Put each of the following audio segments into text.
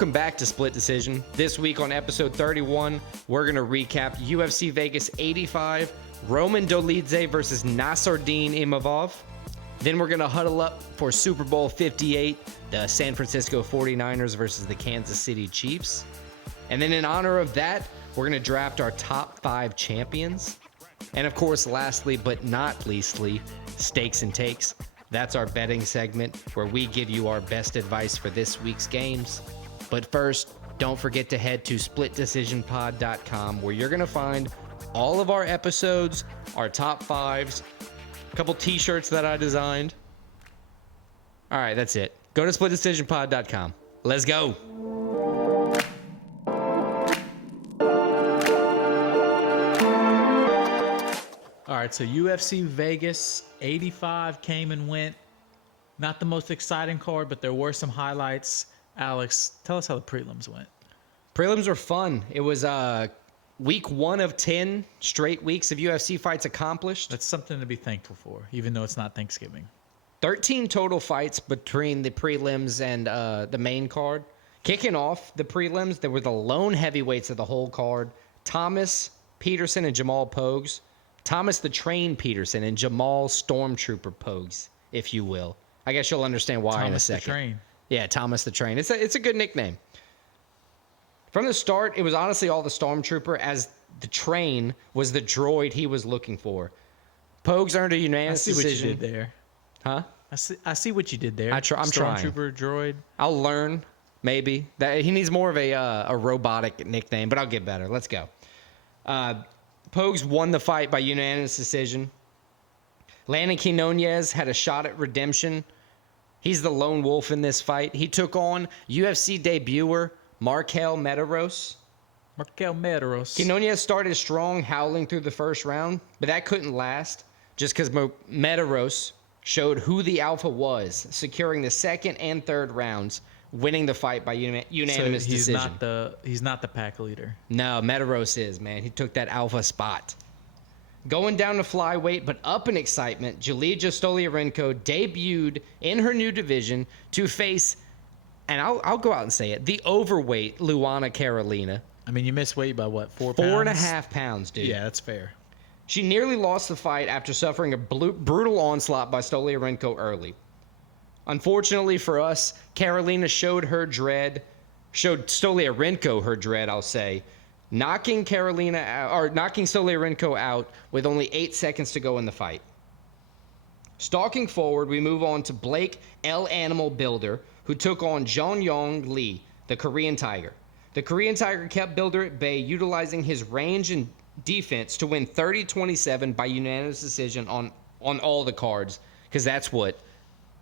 Welcome back to Split Decision. This week on episode 31, we're going to recap UFC Vegas 85, Roman Dolidze versus Nassourdine Imavov. Then we're going to huddle up for Super Bowl 58, the San Francisco 49ers versus the Kansas City Chiefs. And then in honor of that, we're going to draft our top 5 champions. And of course, lastly but not leastly, Stakes and Takes. That's our betting segment where we give you our best advice for this week's games. But first, don't forget to head to splitdecisionpod.com where you're going to find all of our episodes, our top 5s, a couple t-shirts that I designed. All right, that's it. Go to splitdecisionpod.com. Let's go. All right, so UFC Vegas 85 came and went. Not the most exciting card, but there were some highlights. Alex, tell us how the prelims went. Prelims were fun. It was week 1 of 10 straight weeks of UFC fights accomplished. That's something to be thankful for, even though it's not Thanksgiving. 13 total fights between the prelims and the main card. Kicking off the prelims, there were the lone heavyweights of the whole card, Thomas Peterson and Jamal Pogues. Thomas the Train Peterson and Jamal Stormtrooper Pogues, if you will. I guess you'll understand why in a second. Thomas the Train. Yeah, Thomas the Train. It's a good nickname. From the start, it was honestly all the Stormtrooper, as the Train was the droid he was looking for. Pogues earned a unanimous decision. I see what you did there. Huh? I see what you did there. I'm trying. Stormtrooper droid. I'll learn, maybe. He needs more of a robotic nickname, but I'll get better. Let's go. Pogues won the fight by unanimous decision. Landon Quinones had a shot at redemption. He's the lone wolf in this fight. He took on UFC debuter Markel Medeiros. Quinones started strong, howling through the first round, but that couldn't last just because Medeiros showed who the alpha was, securing the second and third rounds, winning the fight by unanimous decision. He's not the pack leader. No, Medeiros is, man. He took that alpha spot. Going down to flyweight, but up in excitement, Julija Stoliarenko debuted in her new division to face, and I'll go out and say it, the overweight Luana Carolina. I mean, you missed weight by what, 4 pounds? 4.5 pounds, dude. Yeah, that's fair. She nearly lost the fight after suffering a brutal onslaught by Stoliarenko early. Unfortunately for us, Carolina showed Stoliarenko her dread, I'll say, knocking Stoliarenko out with only 8 seconds to go in the fight. Stalking forward, we move on to Blake L. Animal Builder, who took on Jeong-Yong Lee, the Korean Tiger. The Korean Tiger kept Builder at bay, utilizing his range and defense to win 30-27 by unanimous decision on all the cards, because that's what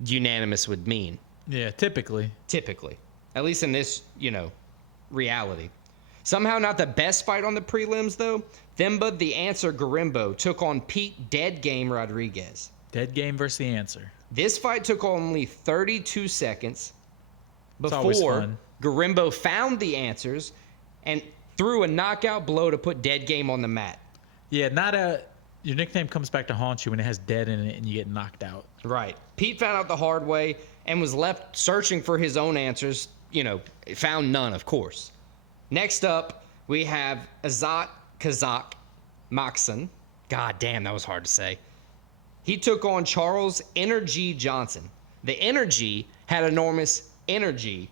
unanimous would mean. Yeah, typically. At least in this, reality. Somehow not the best fight on the prelims, though. Themba the Answer Garimbo took on Pete Dead Game Rodriguez. Dead Game versus the Answer. This fight took only 32 seconds before Garimbo found the Answers and threw a knockout blow to put Dead Game on the mat. Yeah, your nickname comes back to haunt you when it has dead in it and you get knocked out. Right. Pete found out the hard way and was left searching for his own answers. Found none, of course. Next up, we have Azat Kazak Maxson. God damn, that was hard to say. He took on Charles Energy Johnson. The Energy had enormous energy,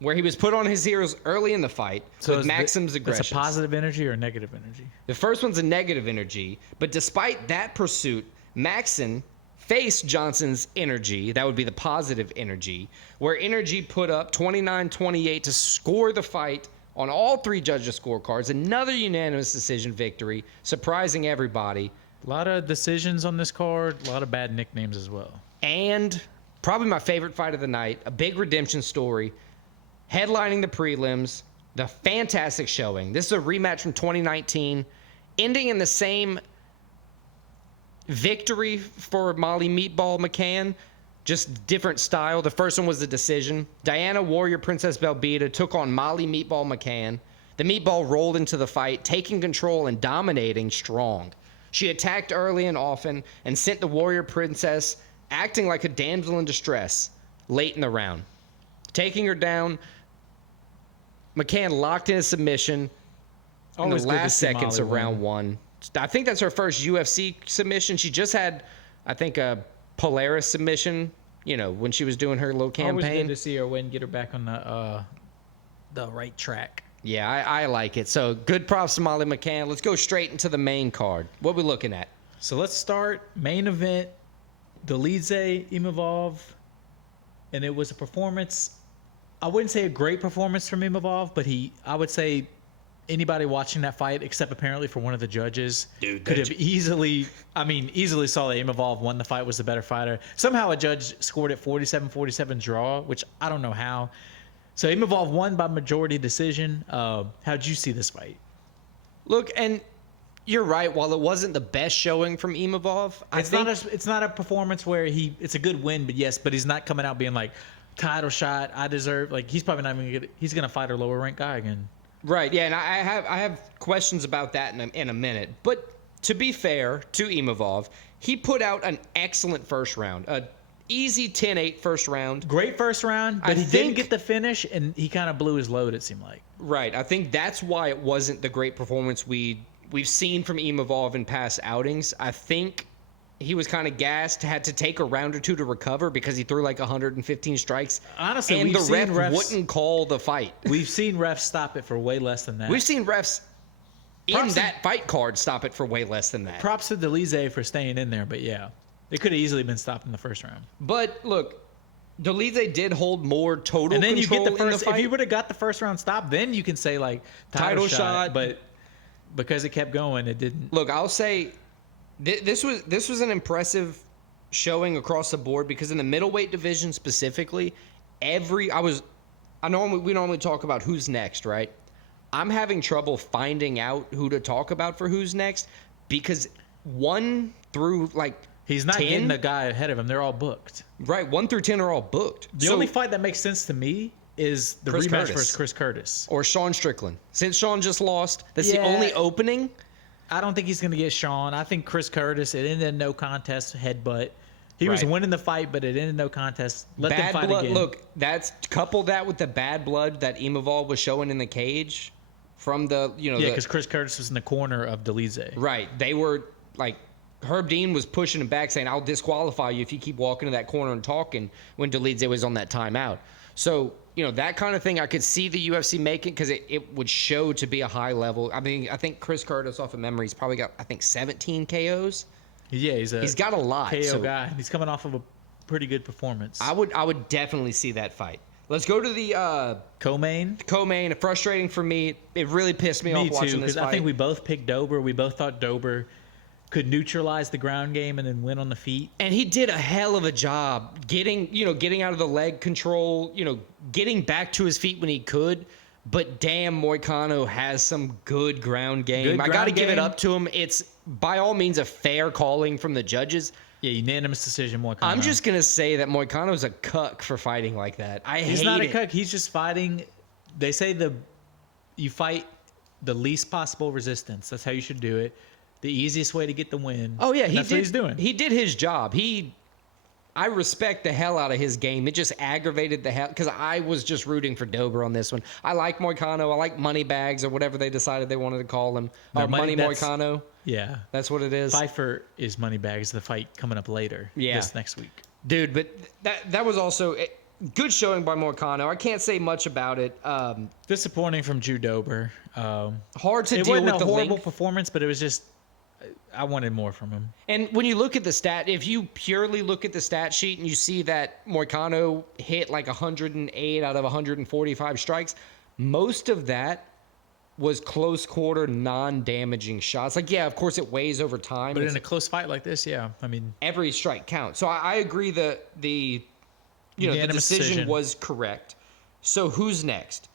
where he was put on his heels early in the fight with Maxim's aggression. It's a positive energy or a negative energy? The first one's a negative energy, but despite that pursuit, Maxson faced Johnson's energy. That would be the positive energy, where energy put up 29-28 to score the fight on all 3 judges' scorecards. Another unanimous decision victory, surprising everybody. A lot of decisions on this card, a lot of bad nicknames as well. And probably my favorite fight of the night, a big redemption story, headlining the prelims, the fantastic showing. This is a rematch from 2019, ending in the same victory for Molly Meatball McCann, just different style. The first one was the decision. Diana Warrior Princess Belbita took on Molly Meatball McCann. The Meatball rolled into the fight, taking control and dominating strong. She attacked early and often and sent the Warrior Princess acting like a damsel in distress late in the round. Taking her down, McCann locked in a submission in Always the good to last see seconds Molly of round win. one. I think that's her first UFC submission. She just had, I think, a Polaris submission, when she was doing her little Always good campaign. to see her win, get her back on the right track. Yeah, I like it. So good props to Molly McCann. Let's go straight into the main card. What we looking at? So let's start main event. Dolidze Imavov, and it was a performance. I wouldn't say a great performance from Imavov, but I would say anybody watching that fight, except apparently for one of the judges, could have easily saw that Imavov won the fight, was the better fighter. Somehow a judge scored it 47-47 draw, which I don't know how. So Imavov won by majority decision. How'd you see this fight? Look, and you're right. While it wasn't the best showing from Imavov, It's not a performance where it's a good win, but he's not coming out being like, title shot, I deserve. Like, he's probably not even gonna he's gonna fight a lower ranked guy again. Right, yeah, and I have questions about that in a minute. But to be fair to Imavov, he put out an excellent first round, a easy 10-8 first round. Great first round, but he didn't get the finish, and he kind of blew his load, it seemed like. Right, I think that's why it wasn't the great performance we've seen from Imavov in past outings. I think he was kind of gassed, had to take a round or two to recover because he threw like 115 strikes. Honestly, and the ref wouldn't call the fight. We've seen refs stop it for way less than that. We've seen refs in that fight card stop it for way less than that. Props to Dolidze for staying in there, but yeah, it could have easily been stopped in the first round. But look, Dolidze did hold more total and then control you get the first. in the fight. If you would have got the first round stop, then you can say like title shot. But because it kept going, it didn't. Look, I'll say this was an impressive showing across the board because in the middleweight division specifically, we normally talk about who's next, right? I'm having trouble finding out who to talk about for who's next because 1 through like he's not 10, getting the guy ahead of him. They're all booked. Right, 1 through 10 are all booked. The only fight that makes sense to me is the Chris rematch Curtis. versus Chris Curtis. Or Sean Strickland. Since Sean just lost, that's the only opening. I don't think he's going to get Sean. I think Chris Curtis, it ended in no contest, headbutt. He was winning the fight, but it ended no contest. Let them fight again. Look, couple that with the bad blood that Imavov was showing in the cage from the, because Chris Curtis was in the corner of Dolidze. Right. They were like, Herb Dean was pushing him back saying, I'll disqualify you if you keep walking to that corner and talking when Dolidze was on that timeout. So, that kind of thing I could see the UFC making because it would show to be a high level. I mean, I think Chris Curtis, off of memory, he's probably got, 17 KOs. Yeah, he's got a lot. KO guy. He's coming off of a pretty good performance. I would definitely see that fight. Let's go to the co-main. Frustrating for me. It really pissed me off watching this fight. I think we both picked Dober. We both thought Dober could neutralize the ground game and then win on the feet. And he did a hell of a job getting out of the leg control, getting back to his feet when he could. But damn, Moicano has some good ground game. I got to give it up to him. It's by all means a fair calling from the judges. Yeah, unanimous decision, Moicano. I'm just going to say that Moicano's a cuck for fighting like that. He's not a cuck. He's just fighting. They say you fight the least possible resistance. That's how you should do it. The easiest way to get the win. Oh, yeah. That's what he's doing. He did his job. I respect the hell out of his game. It just aggravated the hell because I was just rooting for Dober on this one. I like Moicano. I like Moneybags or whatever they decided they wanted to call him. No, Moicano. Yeah. That's what it is. Pyfer is Moneybags, the fight coming up later this next week. Dude, but that was also a good showing by Moicano. I can't say much about it. Disappointing from Drew Dober. Hard to deal with the It wasn't a horrible length. performance, but it was just I wanted more from him. And when you look at the stat, if you purely look at the stat sheet and you see that Moicano hit like 108 out of 145 strikes, most of that was close quarter, non-damaging shots. Like, yeah, of course it weighs over time. But in a close fight like this, yeah, I mean, every strike counts. So I agree that the decision was correct. So who's next?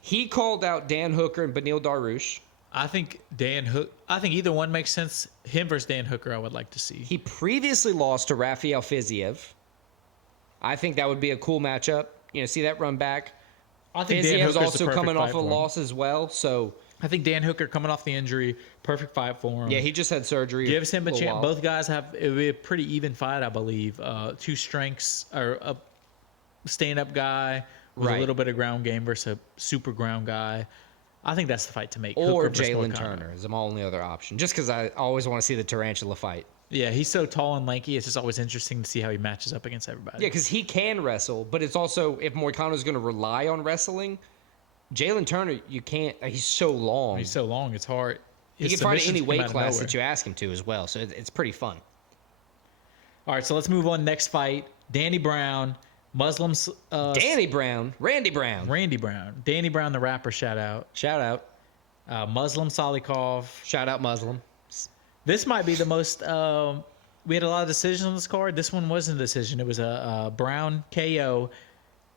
He called out Dan Hooker and Beneil Dariush. I think either one makes sense. Him versus Dan Hooker, I would like to see. He previously lost to Rafael Fiziev. I think that would be a cool matchup. See that run back. I think Fiziev's also coming off a loss as well. So I think Dan Hooker coming off the injury, perfect fight for him. Yeah, he just had surgery. Gives him a chance. Both guys it would be a pretty even fight, I believe. Two strengths, or a stand-up guy with Right. a little bit of ground game versus a super ground guy. I think that's the fight to make. Or Hooker versus Jalen O'Connor. Turner is my only other option, just because I always want to see the tarantula fight. Yeah, he's so tall and lanky. It's just always interesting to see how he matches up against everybody. Yeah, because he can wrestle, but it's also, if Moicano's going to rely on wrestling, Jalen Turner, you can't. He's so long. He's so long. It's hard. He His can fight submissions any come weight out of class nowhere. that you ask him to as well, so it's pretty fun. All right, so let's move on. Next fight: Danny Brown, Muslims. Danny Brown, Randy Brown. Randy Brown, Danny Brown, the rapper. Shout out. Shout out. Muslim Salikov. Shout out Muslim. This might be the most. We had a lot of decisions on this card. This one wasn't a decision. It was a Brown KO.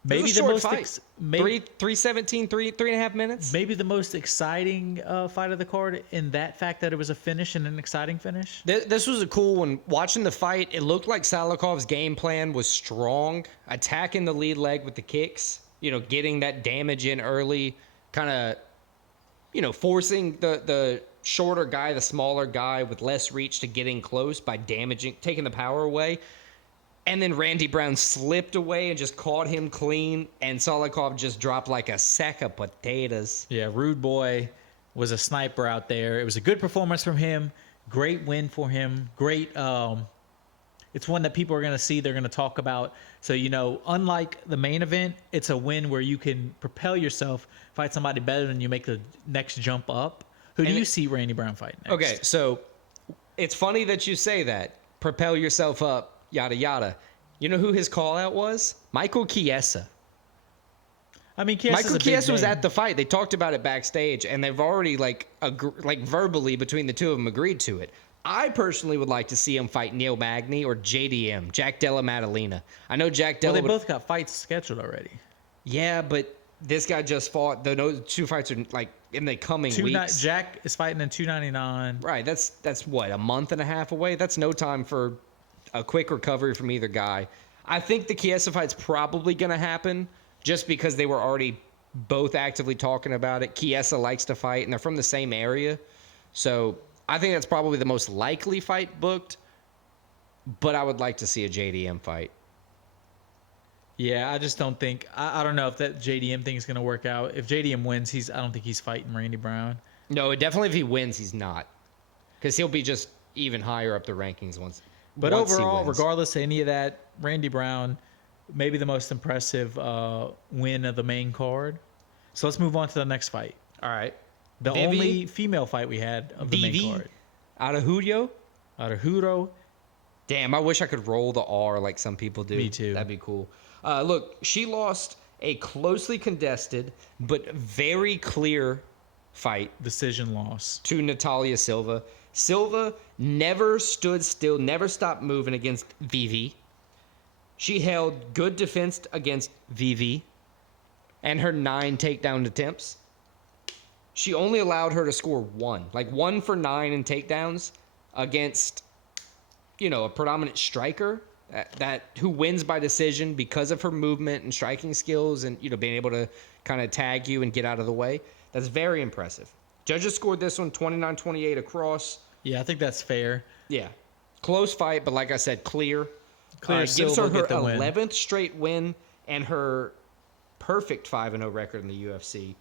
Maybe Maybe the the short most fight. maybe 3:17, 3.5 minutes. maybe the most exciting fight of the card in that fact that it was a finish and an exciting finish. This was a cool one. Watching the fight, it looked like Salikov's game plan was strong, attacking the lead leg with the kicks, getting that damage in early, kind of, forcing the shorter guy, the smaller guy with less reach to getting close by taking the power away. And then Randy Brown slipped away and just caught him clean, and Salikov just dropped like a sack of potatoes. Yeah, Rude Boy was a sniper out there. It was a good performance from him. Great win for him. Great. It's one that people are going to see. They're going to talk about. So, unlike the main event, it's a win where you can propel yourself, fight somebody better than you, make the next jump up. Who do you see Randy Brown fight next? Okay, so it's funny that you say that. Propel yourself up. Yada yada. You know who his call out was? Michael Chiesa. I mean, Chiesa's Michael a big Chiesa was name. at the fight. They talked about it backstage, and they've already like verbally between the two of them agreed to it. I personally would like to see him fight Neil Magny or JDM, Jack Della Maddalena. I know Jack Della. Well, they both got fights scheduled already. Yeah, but this guy just fought. Those two fights are like in the coming weeks. Jack is fighting in 299. Right. That's what, a month and a half away. That's no time for a quick recovery from either guy. I think the Chiesa fight's probably going to happen just because they were already both actively talking about it. Chiesa likes to fight, and they're from the same area. So I think that's probably the most likely fight booked, but I would like to see a JDM fight. Yeah, I just don't think. I don't know if that JDM thing is going to work out. If JDM wins, I don't think he's fighting Randy Brown. No, definitely if he wins, he's not. Because he'll be just even higher up the rankings once. But once he overall, wins. regardless of any of that, Randy Brown, maybe the most impressive win of the main card. So let's move on to the next fight. All right. The Vivi? only female fight we had of the Vivi? main card. Araujo? Araujo. Damn, I wish I could roll the R like some people do. Me too. That'd be cool. Look, she lost a closely contested but very clear fight Decision loss. to Natalia Silva. Silva never stood still, never stopped moving against Vivi. She held good defense against Vivi and her 9 takedown attempts. She only allowed her to score 1 for 9 in takedowns against, a predominant striker that who wins by decision because of her movement and striking skills and, being able to kind of tag you and get out of the way. That's very impressive. Judges scored this one 29-28 across. Yeah, I think that's fair. Yeah. Close fight, but like I said, clear. Gives Silva her get the win. 11th straight win and her perfect 5-0 record in the UFC.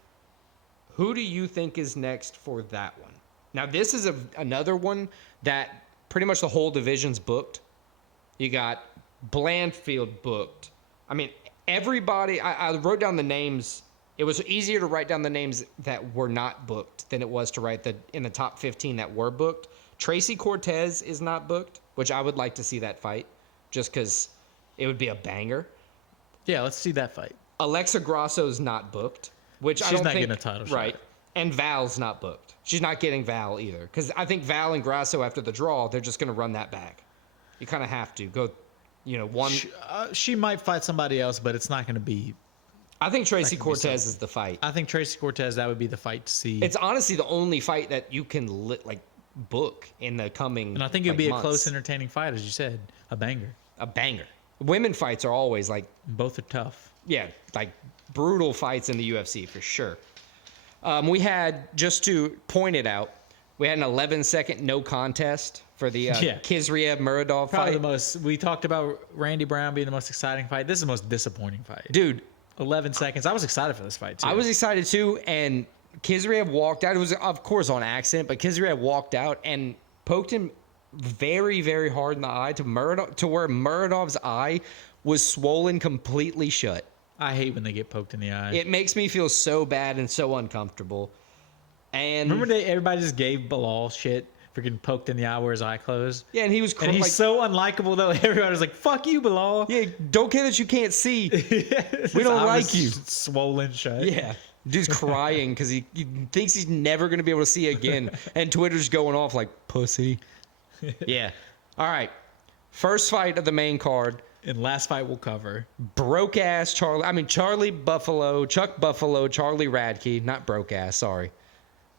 Who do you think is next for that one? Now, this is another one that pretty much the whole division's booked. You got Blandfield booked. I mean, everybody, I wrote down the names. It was easier to write down the names that were not booked than it was to write in the top 15 that were booked. Tracy Cortez is not booked, which I would like to see that fight just because it would be a banger. Yeah, let's see that fight. Alexa Grasso's not booked, which I She's don't not think, getting a title shot. right. And Val's not booked. She's not getting Val either because I think Val and Grasso after the draw, they're just going to run that back. You kind of have to go, one. She might fight somebody else, but it's not going to be. I think Tracy That could be Cortez is the fight. I think Tracy Cortez, that would be the fight to see. It's honestly the only fight that you can book in the coming. And I think it would be months. a close, entertaining fight, as you said. A banger. A banger. Women fights are always Both are tough. brutal fights in the UFC for sure. We had, just to point it out, we had an 11-second no contest for the Kizriev Muradov Probably fight. the most. We talked about Randy Brown being the most exciting fight. This is the most disappointing fight. Dude, 11 seconds. I was excited for this fight, too. I was excited too, and Khizriev walked out. It was, of course, on accident, but Khizriev walked out and poked him very, very hard in the eye to where Muradov's eye was swollen completely shut. I hate when they get poked in the eye. It makes me feel so bad and so uncomfortable. And remember everybody just gave Bilal shit for getting poked in the eye where his eye closed? Yeah, and he was and he's so unlikable, though. Everybody was like, fuck you, Bilal. Yeah, don't care that you can't see. We don't like you. Swollen shut. Yeah. Dude's crying because he thinks he's never going to be able to see again. And Twitter's going off like, pussy. Yeah. All right. First fight of the main card. And last fight we'll cover. Broke ass Chuck Buffalo, Charlie Radke. Not broke ass, sorry.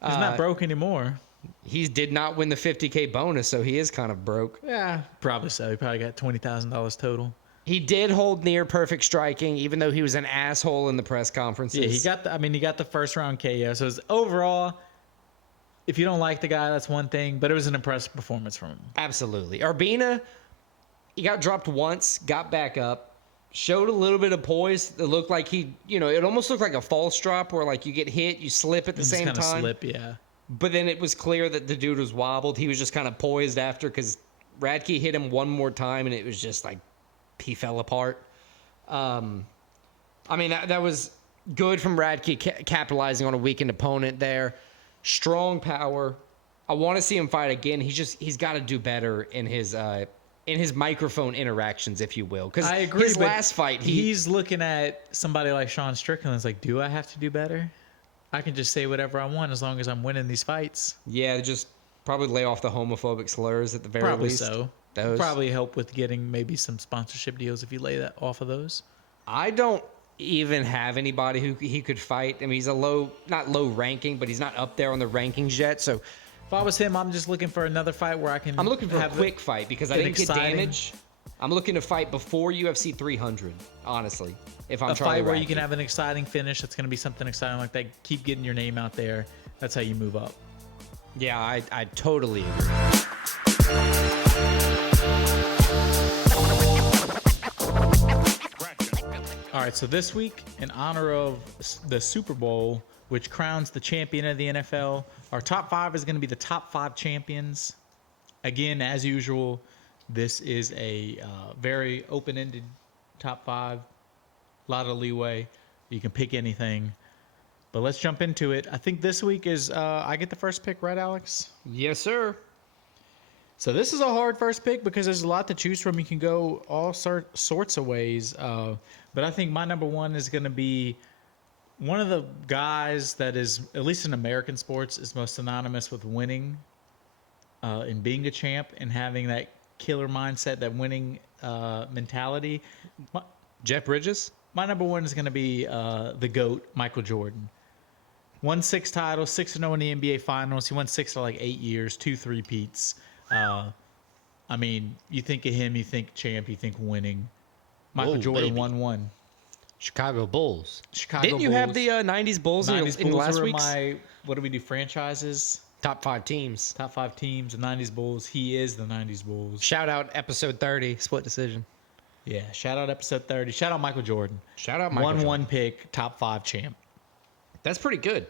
He's not broke anymore. He did not win the $50K bonus, so he is kind of broke. Yeah, probably so. He probably got $20,000 total. He did hold near perfect striking, even though he was an asshole in the press conferences. Yeah, he got the first round KO. So it's overall, if you don't like the guy, that's one thing. But it was an impressive performance from him. Absolutely. Urbina, he got dropped once, got back up, showed a little bit of poise. It looked like it almost looked like a false drop where like you get hit, you slip at the same time. Slip, yeah. But then it was clear that the dude was wobbled. He was just kind of poised after because Radke hit him one more time, and it was just like he fell apart. I mean, that was good from Radke capitalizing on a weakened opponent there. Strong power. I want to see him fight again. He's got to do better in his microphone interactions, if you will. Because I agree. His last fight, he's looking at somebody like Sean Strickland. It's like, do I have to do better? I can just say whatever I want as long as I'm winning these fights. Yeah, just probably lay off the homophobic slurs at the very least. Probably so. Those probably help with getting maybe some sponsorship deals if you lay that off of those. I don't even have anybody who he could fight. I mean, he's not low ranking, but he's not up there on the rankings yet. So if I was him, I'm just looking for another fight where I can. I'm looking for a quick fight because I didn't get damage. I'm looking to fight before UFC 300, honestly. If I'm a Charlie fight where Radke. you can have an exciting finish, that's going to be something exciting like that. Keep getting your name out there. That's how you move up. Yeah, I totally agree. All right, so this week, in honor of the Super Bowl, which crowns the champion of the NFL, our top 5 is going to be the top 5 champions. Again, as usual, this is a very open-ended top 5. A lot of leeway. You can pick anything. But let's jump into it. I think this week is I get the first pick, right, Alex? Yes, sir. So this is a hard first pick because there's a lot to choose from. You can go all sorts of ways. But I think my number 1 is going to be one of the guys that is, at least in American sports, is most synonymous with winning and being a champ and having that killer mindset, that winning mentality. Jeff Bridges? My number 1 is going to be the GOAT, Michael Jordan. Won 6 titles, 6-0 in the NBA Finals. He won 6 to like 8 years, 2 3-peats. I mean, you think of him, you think champ, you think winning. Michael Jordan won 1. Chicago Bulls. Chicago Didn't you Bulls. have the 90s Bulls in last week's? What do we do, franchises? Top 5 teams. Top 5 teams, the 90s Bulls. He is the 90s Bulls. Shout out episode 30, split decision. Yeah, shout out episode 30. Shout out Michael Jordan. Shout out Michael Jordan. 1-1 pick, top 5 champ. That's pretty good.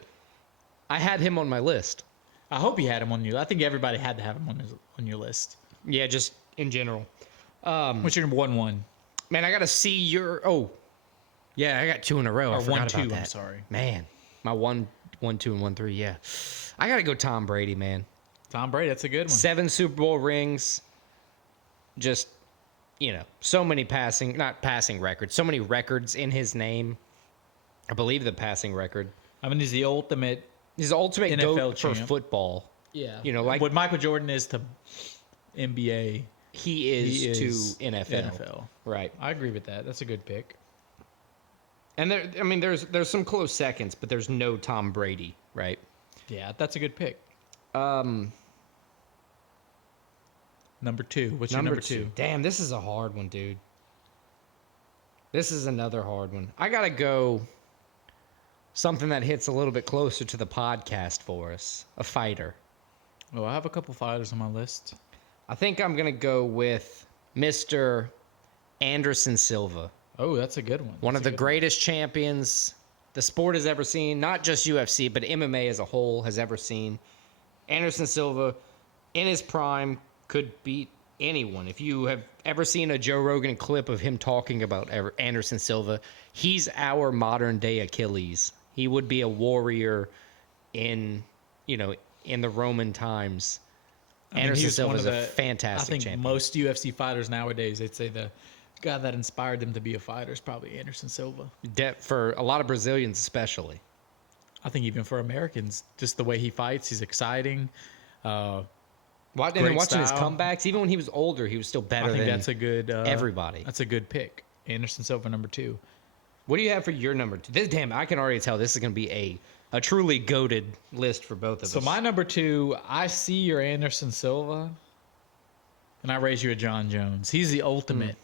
I had him on my list. I hope you had him on your. I think everybody had to have him on your list. Yeah, just in general. What's your 1-1? Man, I got to see your. Oh, yeah, I got 2 in a row. Or I forgot 1-2. about that. I'm sorry. Man, my 1, 2, and 1, 3. Yeah, I got to go Tom Brady, man. Tom Brady, that's a good one. 7 Super Bowl rings. Just, so many not passing records, so many records in his name. I believe the passing record. I mean, he's the ultimate. He's the ultimate NFL GOAT for champ. football. Yeah. Like what Michael Jordan is to NBA. He is to NFL. Right. I agree with that. That's a good pick. And there's some close seconds, but there's no Tom Brady, right? Yeah, that's a good pick. Number 2. What's your number 2? Damn, this is a hard one, dude. This is another hard one. I gotta go something that hits a little bit closer to the podcast for us. A fighter. Oh, I have a couple fighters on my list. I think I'm going to go with Mr. Anderson Silva. Oh, that's a good one. One of the greatest champions the sport has ever seen, not just UFC, but MMA as a whole has ever seen. Anderson Silva, in his prime, could beat anyone. If you have ever seen a Joe Rogan clip of him talking about Anderson Silva, he's our modern day Achilles. He would be a warrior in the Roman times. Anderson Silva is a fantastic champion. I think most UFC fighters nowadays, they'd say the guy that inspired them to be a fighter is probably Anderson Silva. For a lot of Brazilians especially. I think even for Americans, just the way he fights, he's exciting. Watching his comebacks, even when he was older, he was still better than that's a good everybody. That's a good pick. Anderson Silva, number 2. What do you have for your number 2? I can already tell this is going to be a truly goated list for both of us. So my number 2, I see your Anderson Silva, and I raise you a John Jones. He's the ultimate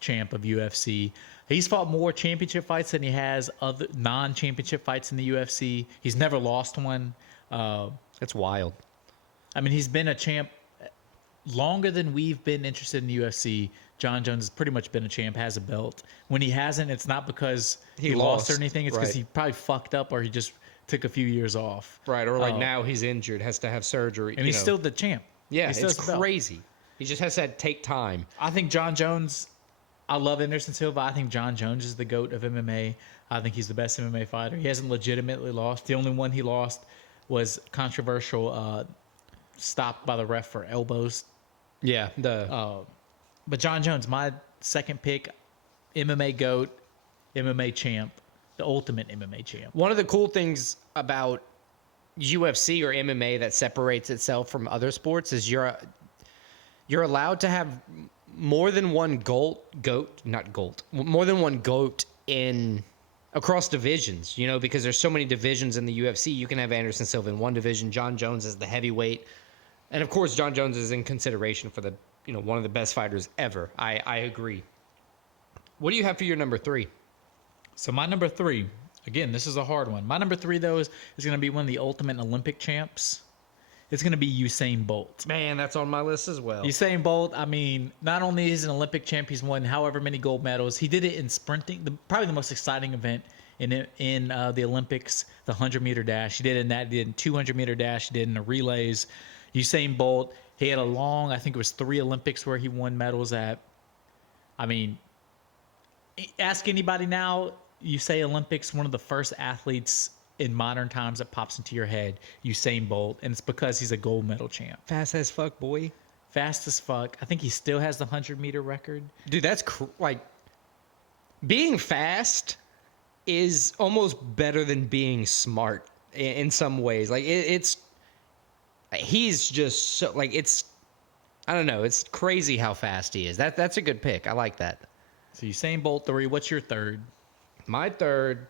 champ of UFC. He's fought more championship fights than he has other non-championship fights in the UFC. He's never lost one. That's wild. I mean, he's been a champ longer than we've been interested in the UFC. John Jones has pretty much been a champ, has a belt. When he hasn't, it's not because he lost or anything. It's because he probably fucked up or he just took a few years off. Right, or now he's injured, has to have surgery. And he's still the champ. Yeah, it's crazy. He just has to take time. I think John Jones, I love Anderson Silva. I think John Jones is the GOAT of MMA. I think he's the best MMA fighter. He hasn't legitimately lost. The only one he lost was controversial, stopped by the ref for elbows. Yeah. But John Jones, my second pick, MMA GOAT, MMA champ, the ultimate MMA champ. One of the cool things about UFC or MMA that separates itself from other sports is you're allowed to have more than one more than one GOAT in across divisions, because there's so many divisions in the UFC. You can have Anderson Silva in one division, John Jones is the heavyweight. And of course, John Jones is in consideration for the, one of the best fighters ever. I agree. What do you have for your number 3? So my number 3, again, this is a hard one. My number 3, though, is going to be one of the ultimate Olympic champs. It's going to be Usain Bolt. Man, that's on my list as well. Usain Bolt, I mean, not only is he an Olympic champ, he's won however many gold medals. He did it in sprinting, probably the most exciting event in the Olympics, the 100-meter dash. He did it in that. He did in 200-meter dash. He did in the relays. Usain Bolt, he had I think it was 3 Olympics where he won medals at. I mean, ask anybody now, you say Olympics, one of the first athletes in modern times that pops into your head, Usain Bolt, and it's because he's a gold medal champ. Fast as fuck, boy. Fast as fuck. I think he still has the 100-meter record. Dude, that's being fast is almost better than being smart in some ways. He's just so I don't know. It's crazy how fast he is. That's a good pick. I like that. So Usain Bolt 3. What's your third? My third,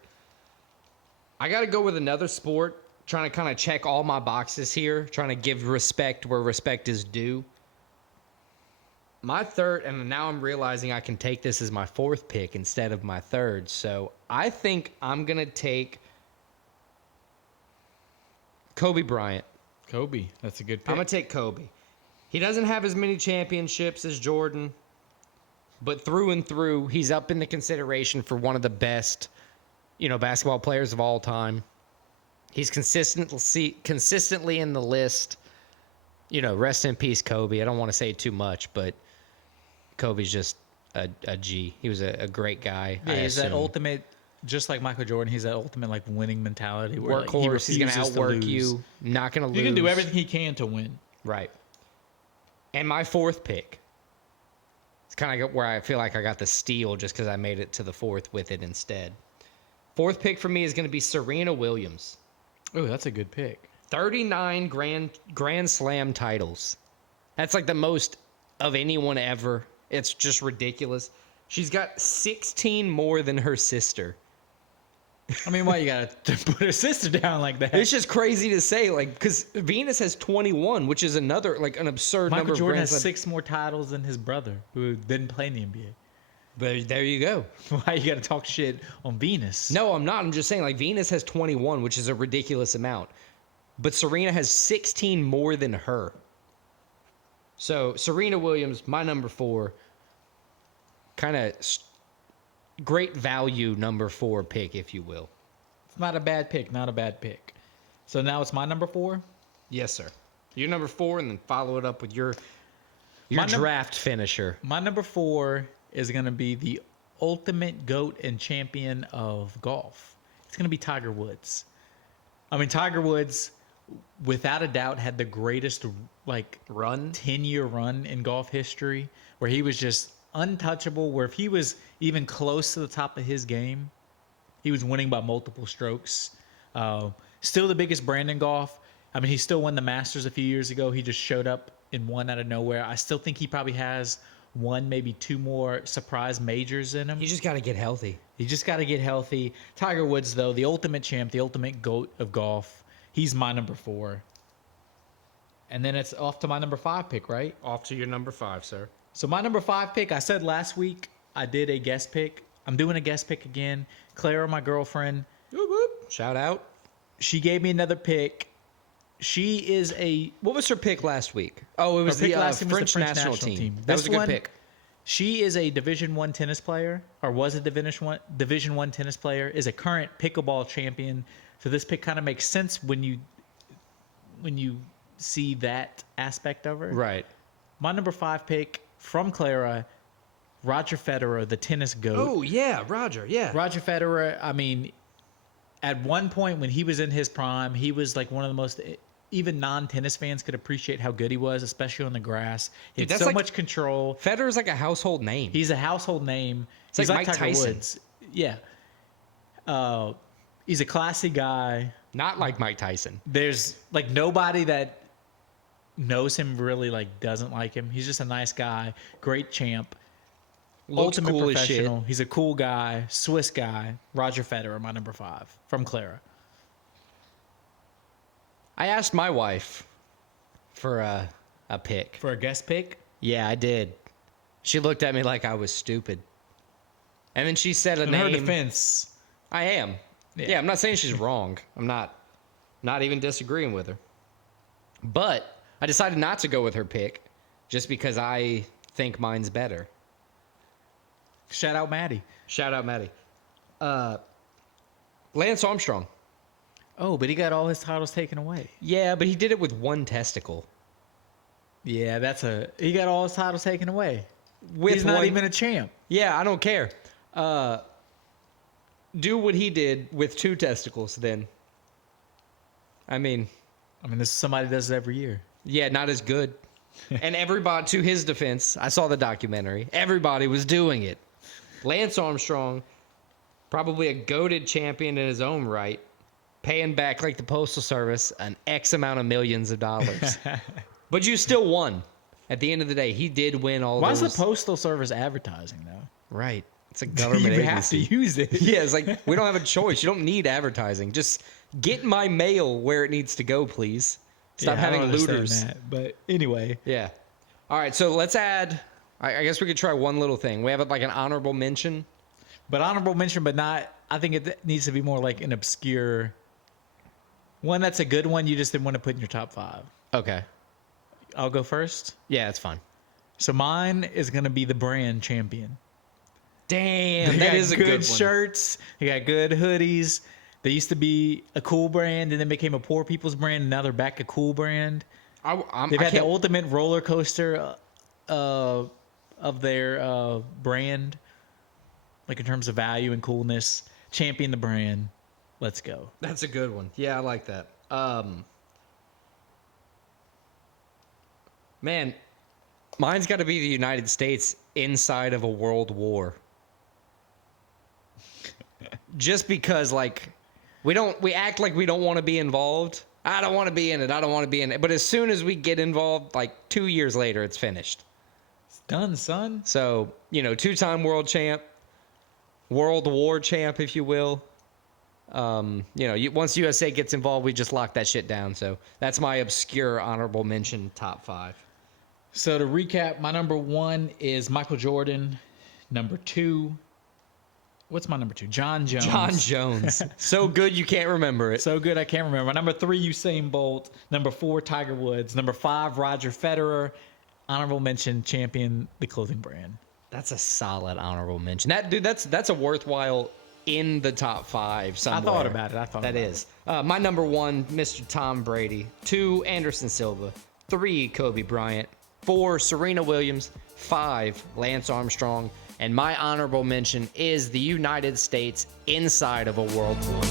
I got to go with another sport. Trying to kind of check all my boxes here. Trying to give respect where respect is due. My third, and now I'm realizing I can take this as my 4th pick instead of my 3rd. So I think I'm going to take Kobe Bryant. Kobe. That's a good pick. I'm going to take Kobe. He doesn't have as many championships as Jordan, but through and through, he's up in the consideration for one of the best, basketball players of all time. He's consistently in the list. Rest in peace, Kobe. I don't want to say too much, but Kobe's just a G. He was a great guy. Yeah, he's that ultimate, just like Michael Jordan, he's that ultimate winning mentality. Where, workhorse. He's going to outwork you. Not going to lose. He can do everything he can to win. Right. And my 4th pick. It's kind of where I feel like I got the steal just because I made it to the 4th with it instead. 4th pick for me is going to be Serena Williams. Oh, that's a good pick. 39 Grand Slam titles. That's the most of anyone ever. It's just ridiculous. She's got 16 more than her sister. I mean, why you got to put her sister down like that? It's just crazy to say, because Venus has 21, which is another, an absurd number of Grand Slams. Michael Jordan has 6 more titles than his brother, who didn't play in the NBA. But there you go. Why you got to talk shit on Venus? No, I'm not. I'm just saying, Venus has 21, which is a ridiculous amount. But Serena has 16 more than her. So, Serena Williams, my number 4, kind of great value number 4 pick, if you will. It's not a bad pick. Not a bad pick. So now it's my number 4. Yes, sir. Your number 4, and then follow it up with your My num- draft finisher. My number 4 is going to be the ultimate GOAT and champion of golf. It's going to be Tiger Woods. I mean, Tiger Woods, without a doubt, had the greatest Run? 10-year run in golf history, where he was just untouchable. Where if he was even close to the top of his game, he was winning by multiple strokes. Still the biggest brand in golf. I mean, he still won the Masters a few years ago. He just showed up and won out of nowhere. I still think he probably has 1, maybe 2 more surprise majors in him. You just got to get healthy. You just got to get healthy. Tiger Woods, though, the ultimate champ, the ultimate GOAT of golf. He's my number 4. And then it's off to my number 5 pick, right? Off to your number 5, sir. So my number 5 pick, I said last week I did a guest pick. I'm doing a guest pick again. Clara, my girlfriend. Whoop, whoop. Shout out. She gave me another pick. She is What was her pick last week? Oh, it was her the pick last week was French national team. That This was a good one, pick. She is a Division I tennis player, or was a Division I tennis player, is a current pickleball champion. So this pick kind of makes sense when you see that aspect of her. Right. My number 5 pick from Clara, Roger Federer, the tennis GOAT. Oh, yeah, Roger, yeah. Roger Federer, I mean, at one point when he was in his prime, he was like one of the most, even non-tennis fans could appreciate how good he was, especially on the grass. He Dude, had that's so like- much control. Federer's like a household name. He's a household name. It's He's like like Mike Tiger Tyson. Woods. Yeah. He's a classy guy. Not like Mike Tyson. There's like nobody that knows him really like doesn't like him. He's just a nice guy, great champ. Looks Ultimate cool as shit. professional. He's a cool guy, Swiss guy. Roger Federer, my number 5 from Clara. I asked my wife for a pick. For a guest pick? Yeah, I did. She looked at me like I was stupid. And then she said a In name. her defense, I am. Yeah. Yeah, I'm not saying she's wrong. I'm not even disagreeing with her. But I decided not to go with her pick just because I think mine's better. shout out Maddie. Shout out, Maddie. Lance Armstrong. Oh, but he got all his titles taken away. Yeah, but he did it with one testicle. Yeah, he got all his titles taken away. With He's not one- even a champ. Yeah, I don't care. Do what he did with 2 testicles then. I mean, This is somebody that does it every year. yeah, not as good. And everybody, to his defense, I saw the documentary. Everybody was doing it. Lance Armstrong, probably a goated champion in his own right, paying back like the Postal Service an X amount of millions of dollars. But you still won. At the end of the day, he did win all Why is those. the Postal Service advertising, though? Right. It's a government You agency. have to use it. Yeah, it's like, we don't have a choice. You don't need advertising. Just get my mail where it needs to go, please. Stop Yeah, I don't having understand looters. that, but anyway. Yeah. All right, so let's add, I guess we could try one little thing. We have like an honorable mention. But honorable mention, but not, I think it needs to be more like an obscure one that's a good one you just didn't want to put in your top 5. Okay. I'll go first. Yeah, it's fine. So mine is going to be the brand champion. Damn, They that got is a good one. shirts. They got good hoodies. They used to be a cool brand and then became a poor people's brand. And now they're back a cool brand. They've had the ultimate roller coaster of their brand, like in terms of value and coolness. Champion the brand. Let's go. That's a good one. Yeah, I like that. Man, mine's got to be the United States inside of a world war. Just because, like, we act like we don't want to be involved. I don't want to be in it. I don't want to be in it. But as soon as we get involved, like 2 years later, it's finished. It's done, son. So, 2-time world champ, world war champ, if you will. Once USA gets involved, we just lock that shit down. So that's my obscure honorable mention top 5. So to recap, my number 1 is Michael Jordan. Number 2, what's my number 2? John Jones. John Jones. So good you can't remember it. So good I can't remember. Number 3, Usain Bolt. Number 4, Tiger Woods. Number 5, Roger Federer. Honorable mention, champion, the clothing brand. That's a solid honorable mention. That's a worthwhile in the top 5 somewhere. I thought about it. That is. My number 1, Mr. Tom Brady. 2, Anderson Silva. 3, Kobe Bryant. 4, Serena Williams. 5, Lance Armstrong. And my honorable mention is the United States inside of a world war.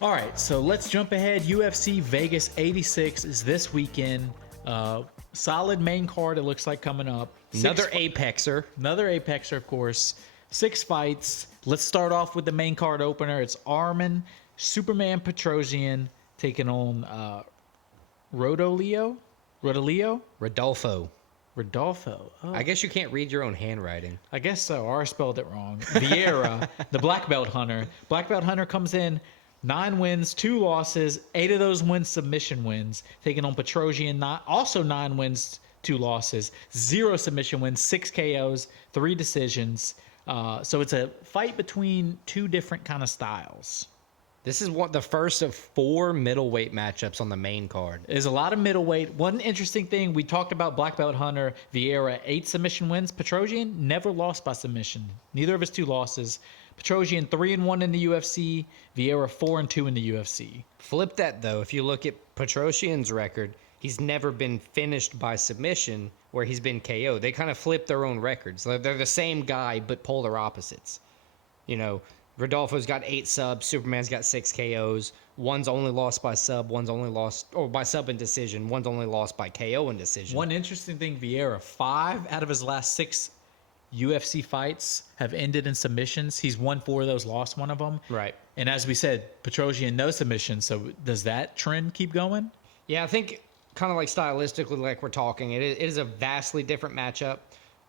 All right, so let's jump ahead. UFC Vegas 86 is this weekend. Solid main card, it looks like, coming up. Another Apexer, of course. 6 fights. Let's start off with the main card opener. It's Arman Superman Petrosian taking on Rodolfo. Oh. I guess you can't read your own handwriting. I guess so. Or I spelled it wrong. Vieira, the black belt hunter. Black belt hunter comes in 9 wins, 2 losses. 8 of those wins submission wins. Taking on Petrosian, also 9 wins, 2 losses. 0 submission wins, 6 KOs, 3 decisions. So it's a fight between 2 different kind of styles. This is the first of 4 middleweight matchups on the main card. There's a lot of middleweight. One interesting thing, we talked about black belt hunter Vieira, 8 submission wins. Petrosian never lost by submission. Neither of his 2 losses. Petrosian 3-1 in the UFC. Vieira 4-2 in the UFC. Flip that though. If you look at Petrosian's record, he's never been finished by submission where he's been KO. They kind of flip their own records. They're the same guy but polar opposites. You know, Rodolfo's got 8 subs. Superman's got 6 KOs. One's only lost by sub. One's only lost by sub and decision. One's only lost by KO and decision. One interesting thing, Vieira, 5 out of his last 6 UFC fights have ended in submissions. He's won 4 of those, lost 1 of them. Right. And as we said, Petrosian, no submission. So does that trend keep going? Yeah, I think kind of like stylistically, like we're talking, it is a vastly different matchup.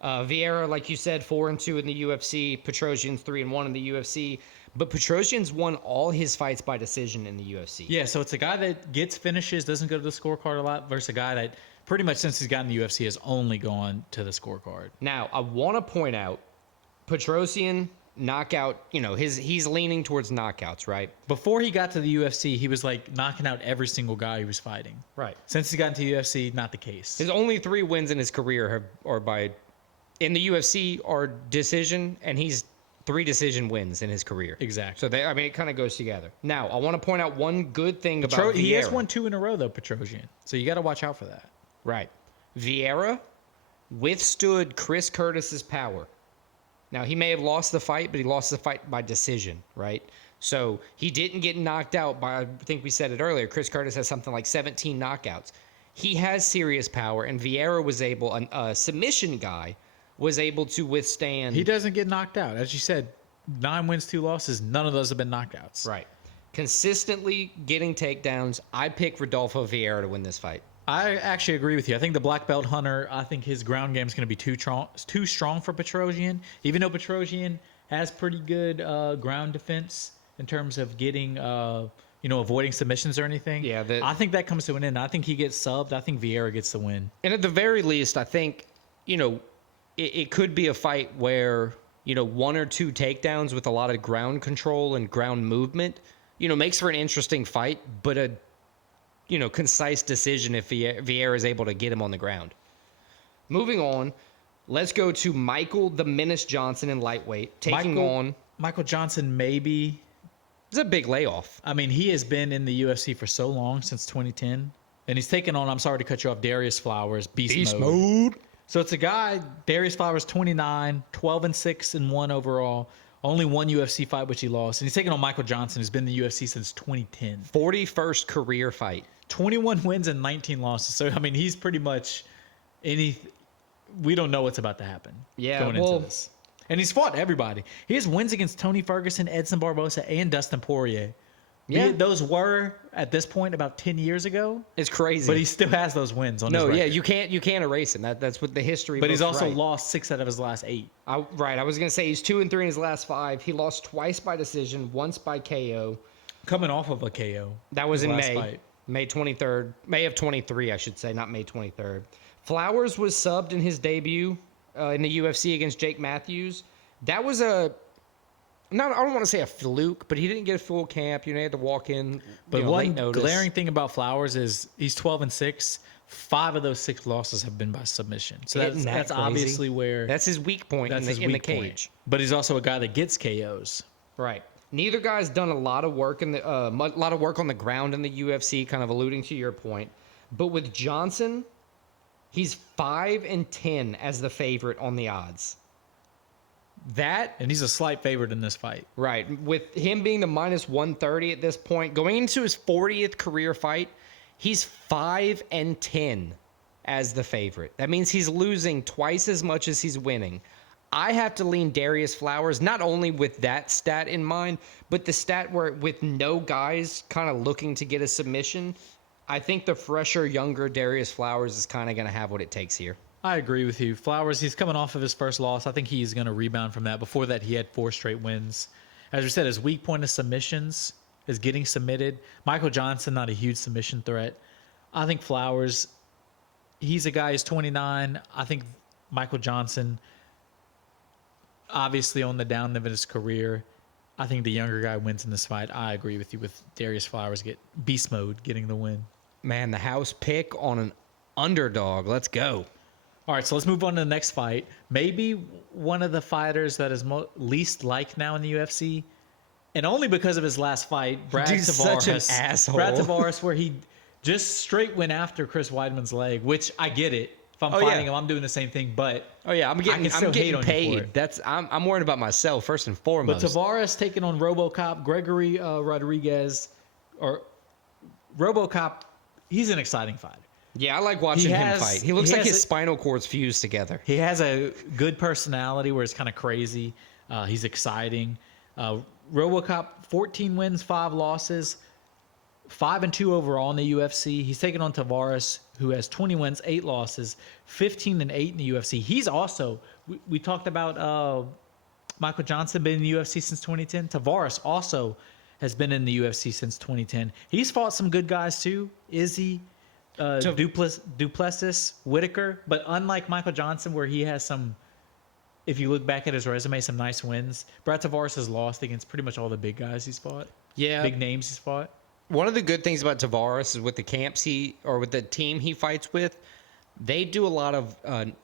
Vieira, like you said, 4-2 in the UFC. Petrosian's 3-1 in the UFC. But Petrosian's won all his fights by decision in the UFC. Yeah, so it's a guy that gets finishes, doesn't go to the scorecard a lot, versus a guy that pretty much since he's gotten the UFC has only gone to the scorecard. Now, I want to point out, Petrosian knockout, he's leaning towards knockouts, right? Before he got to the UFC, he was like knocking out every single guy he was fighting. Right. Since he got into the UFC, not the case. His only 3 wins in his career in the UFC are decision, and he's 3 decision wins in his career. Exactly. So it kind of goes together. Now, I want to point out one good thing about Vieira. He has won 2 in a row though, Petrosian. So you got to watch out for that. Right. Vieira withstood Chris Curtis's power. Now, he may have lost the fight, but he lost the fight by decision, right? So he didn't get knocked out by, I think we said it earlier, Chris Curtis has something like 17 knockouts. He has serious power, and Vieira was able, a submission guy, was able to withstand. He doesn't get knocked out. As you said, 9 wins, 2 losses. None of those have been knockouts. Right. Consistently getting takedowns. I pick Rodolfo Vieira to win this fight. I actually agree with you. I think the black belt hunter, I think his ground game is going to be too strong for Petrosian. Even though Petrosian has pretty good ground defense in terms of getting, avoiding submissions or anything. Yeah. I think that comes to an end. I think he gets subbed. I think Vieira gets the win. And at the very least, I think, it could be a fight where, 1 or 2 takedowns with a lot of ground control and ground movement, makes for an interesting fight, but a concise decision if Vieira is able to get him on the ground. Moving on, let's go to Michael the Menace Johnson in lightweight, taking on Michael Johnson. Maybe it's a big layoff. I mean, he has been in the UFC for so long, since 2010, and he's taken on, I'm sorry to cut you off, Darius Flowers, beast mode. So it's a guy, Darius Flowers, 29, 12-6-1 overall. Only 1 UFC fight, which he lost. And he's taking on Michael Johnson, who's been in the UFC since 2010. 41st career fight. 21 wins and 19 losses. So, I mean, he's pretty much we don't know what's about to happen going into this. And he's fought everybody. He has wins against Tony Ferguson, Edson Barbosa, and Dustin Poirier. Yeah. Those were, at this point, about 10 years ago. It's crazy. But he still has those wins on his record. Yeah, you can't erase him. That's what the history. But he's also lost 6 out of his last 8. I was going to say he's 2-3 in his last 5. He lost twice by decision, once by KO. Coming off of a KO. That was in May. Fight. May 23rd. May of 23, I should say, not May 23rd. Flowers was subbed in his debut in the UFC against Jake Matthews. That was a not, I don't want to say a fluke, but he didn't get a full camp. You know, he had to walk in. But late one notice. glaring thing about Flowers is he's 12-6. 5 of those 6 losses have been by submission. So Isn't that's crazy? obviously where That's his weak point that's in his the weak point. cage. But he's also a guy that gets KOs. Right. Neither guy's done a lot of work in the lot of work on the ground in the UFC, kind of alluding to your point. But with Johnson, he's 5-10 as the favorite on the odds. And he's a slight favorite in this fight. Right. With him being the -130 at this point, going into his 40th career fight, he's 5-10 as the favorite. That means he's losing twice as much as he's winning. I have to lean Darius Flowers, not only with that stat in mind, but the stat where with no guys kind of looking to get a submission, I think the fresher, younger Darius Flowers is kind of going to have what it takes here. I agree with you. Flowers, he's coming off of his first loss. I think he's going to rebound from that. Before that, he had 4 straight wins. As we said, his weak point is submissions, is getting submitted. Michael Johnson, not a huge submission threat. I think Flowers, he's a guy who's 29. I think Michael Johnson, obviously on the down of his career, I think the younger guy wins in this fight. I agree with you with Darius Flowers get beast mode getting the win. Man, the house pick on an underdog. Let's go. All right, so let's move on to the next fight. Maybe one of the fighters that is least liked now in the UFC, and only because of his last fight, Brad Dude's Tavares. such an asshole. Brad Tavares, where he just straight went after Chris Weidman's leg, which I get it. If I'm fighting him, I'm doing the same thing. But I'm getting hate on you for paid. it. I'm worried about myself first and foremost. But Tavares taking on RoboCop, Gregory Rodriguez, or RoboCop, he's an exciting fighter. Yeah, I like watching him fight. He looks like his spinal cords fused together. He has a good personality where it's kind of crazy. He's exciting. RoboCop, 14 wins, 5 losses, 5-2 overall in the UFC. He's taking on Tavares, who has 20 wins, 8 losses, 15-8 in the UFC. He's also, we talked about Michael Johnson being in the UFC since 2010. Tavares also has been in the UFC since 2010. He's fought some good guys too. Izzy, Duplessis, Whitaker, but unlike Michael Johnson, where he has some, if you look back at his resume, some nice wins, Brad Tavares has lost against pretty much all the big guys he's fought. Yeah. Big names he's fought. One of the good things about Tavares is with the camps with the team he fights with, they do a lot of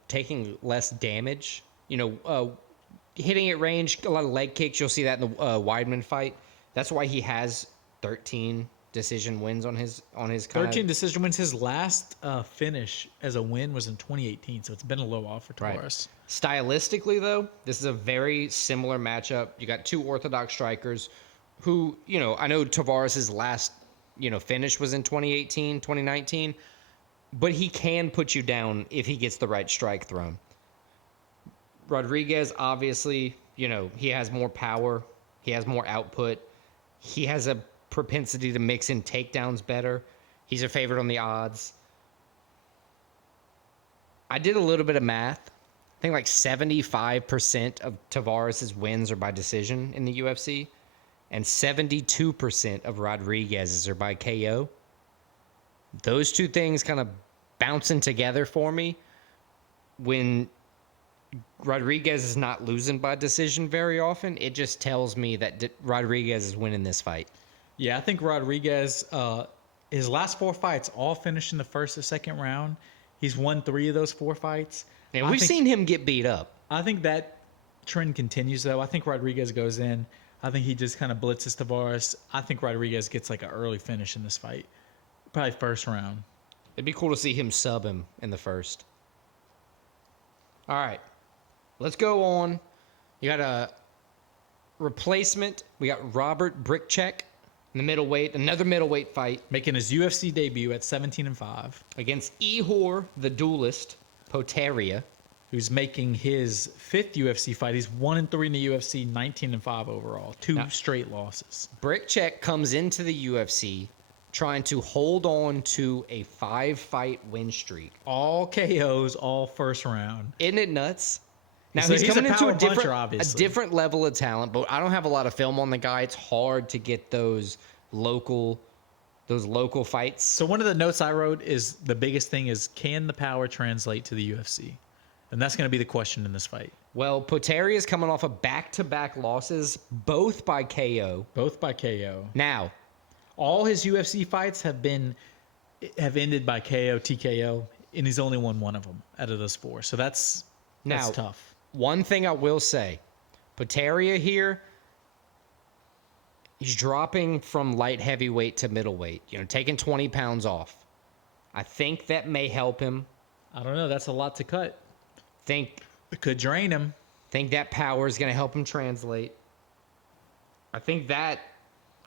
taking less damage. Hitting at range, a lot of leg kicks. You'll see that in the Weidman fight. That's why he has 13 decision wins on his 13 decision wins. His last finish as a win was in 2018, so it's been a little while for Tavares. Right. Stylistically, though, this is a very similar matchup. You got 2 orthodox strikers who, I know Tavares' last, finish was in 2018, 2019, but he can put you down if he gets the right strike thrown. Rodriguez, obviously, he has more power. He has more output. He has a propensity to mix in takedowns better. He's a favorite on the odds. I did a little bit of math. I think like 75% of Tavares' wins are by decision in the UFC, and 72% of Rodriguez's are by KO. Those two things kind of bouncing together for me. When Rodriguez is not losing by decision very often, it just tells me that Rodriguez is winning this fight. Yeah, I think Rodriguez, his last 4 fights all finished in the first or second round. He's won 3 of those 4 fights. And we've seen him get beat up. I think that trend continues, though. I think Rodriguez goes in. I think he just kind of blitzes Tavares. I think Rodriguez gets like an early finish in this fight. Probably first round. It'd be cool to see him sub him in the first. All right. Let's go on. You got a replacement. We got Robert Brickcheck in the middleweight. Another middleweight fight. Making his UFC debut at 17-5. Against Ihor, the duelist, Poteria. Who's making his 5th UFC fight. He's 1-3 in the UFC, 19-5 overall. 2 straight losses. Brickcheck comes into the UFC trying to hold on to a 5-fight win streak. All KOs, all first round. Isn't it nuts? Now So he's coming into puncher, a different level of talent, but I don't have a lot of film on the guy. It's hard to get those local fights. So one of the notes I wrote is the biggest thing is, can the power translate to the UFC? And that's going to be the question in this fight. Well, Poteria's coming off of back-to-back losses, both by KO. Both by KO. Now, All his UFC fights have ended by KO, TKO, and he's only won one of them out of those 4. So that's tough. One thing I will say, Poteria here, he's dropping from light heavyweight to middleweight, taking 20 pounds off. I think that may help him. I don't know. That's a lot to cut. Think It could drain him. Think that power is going to help him translate. I think that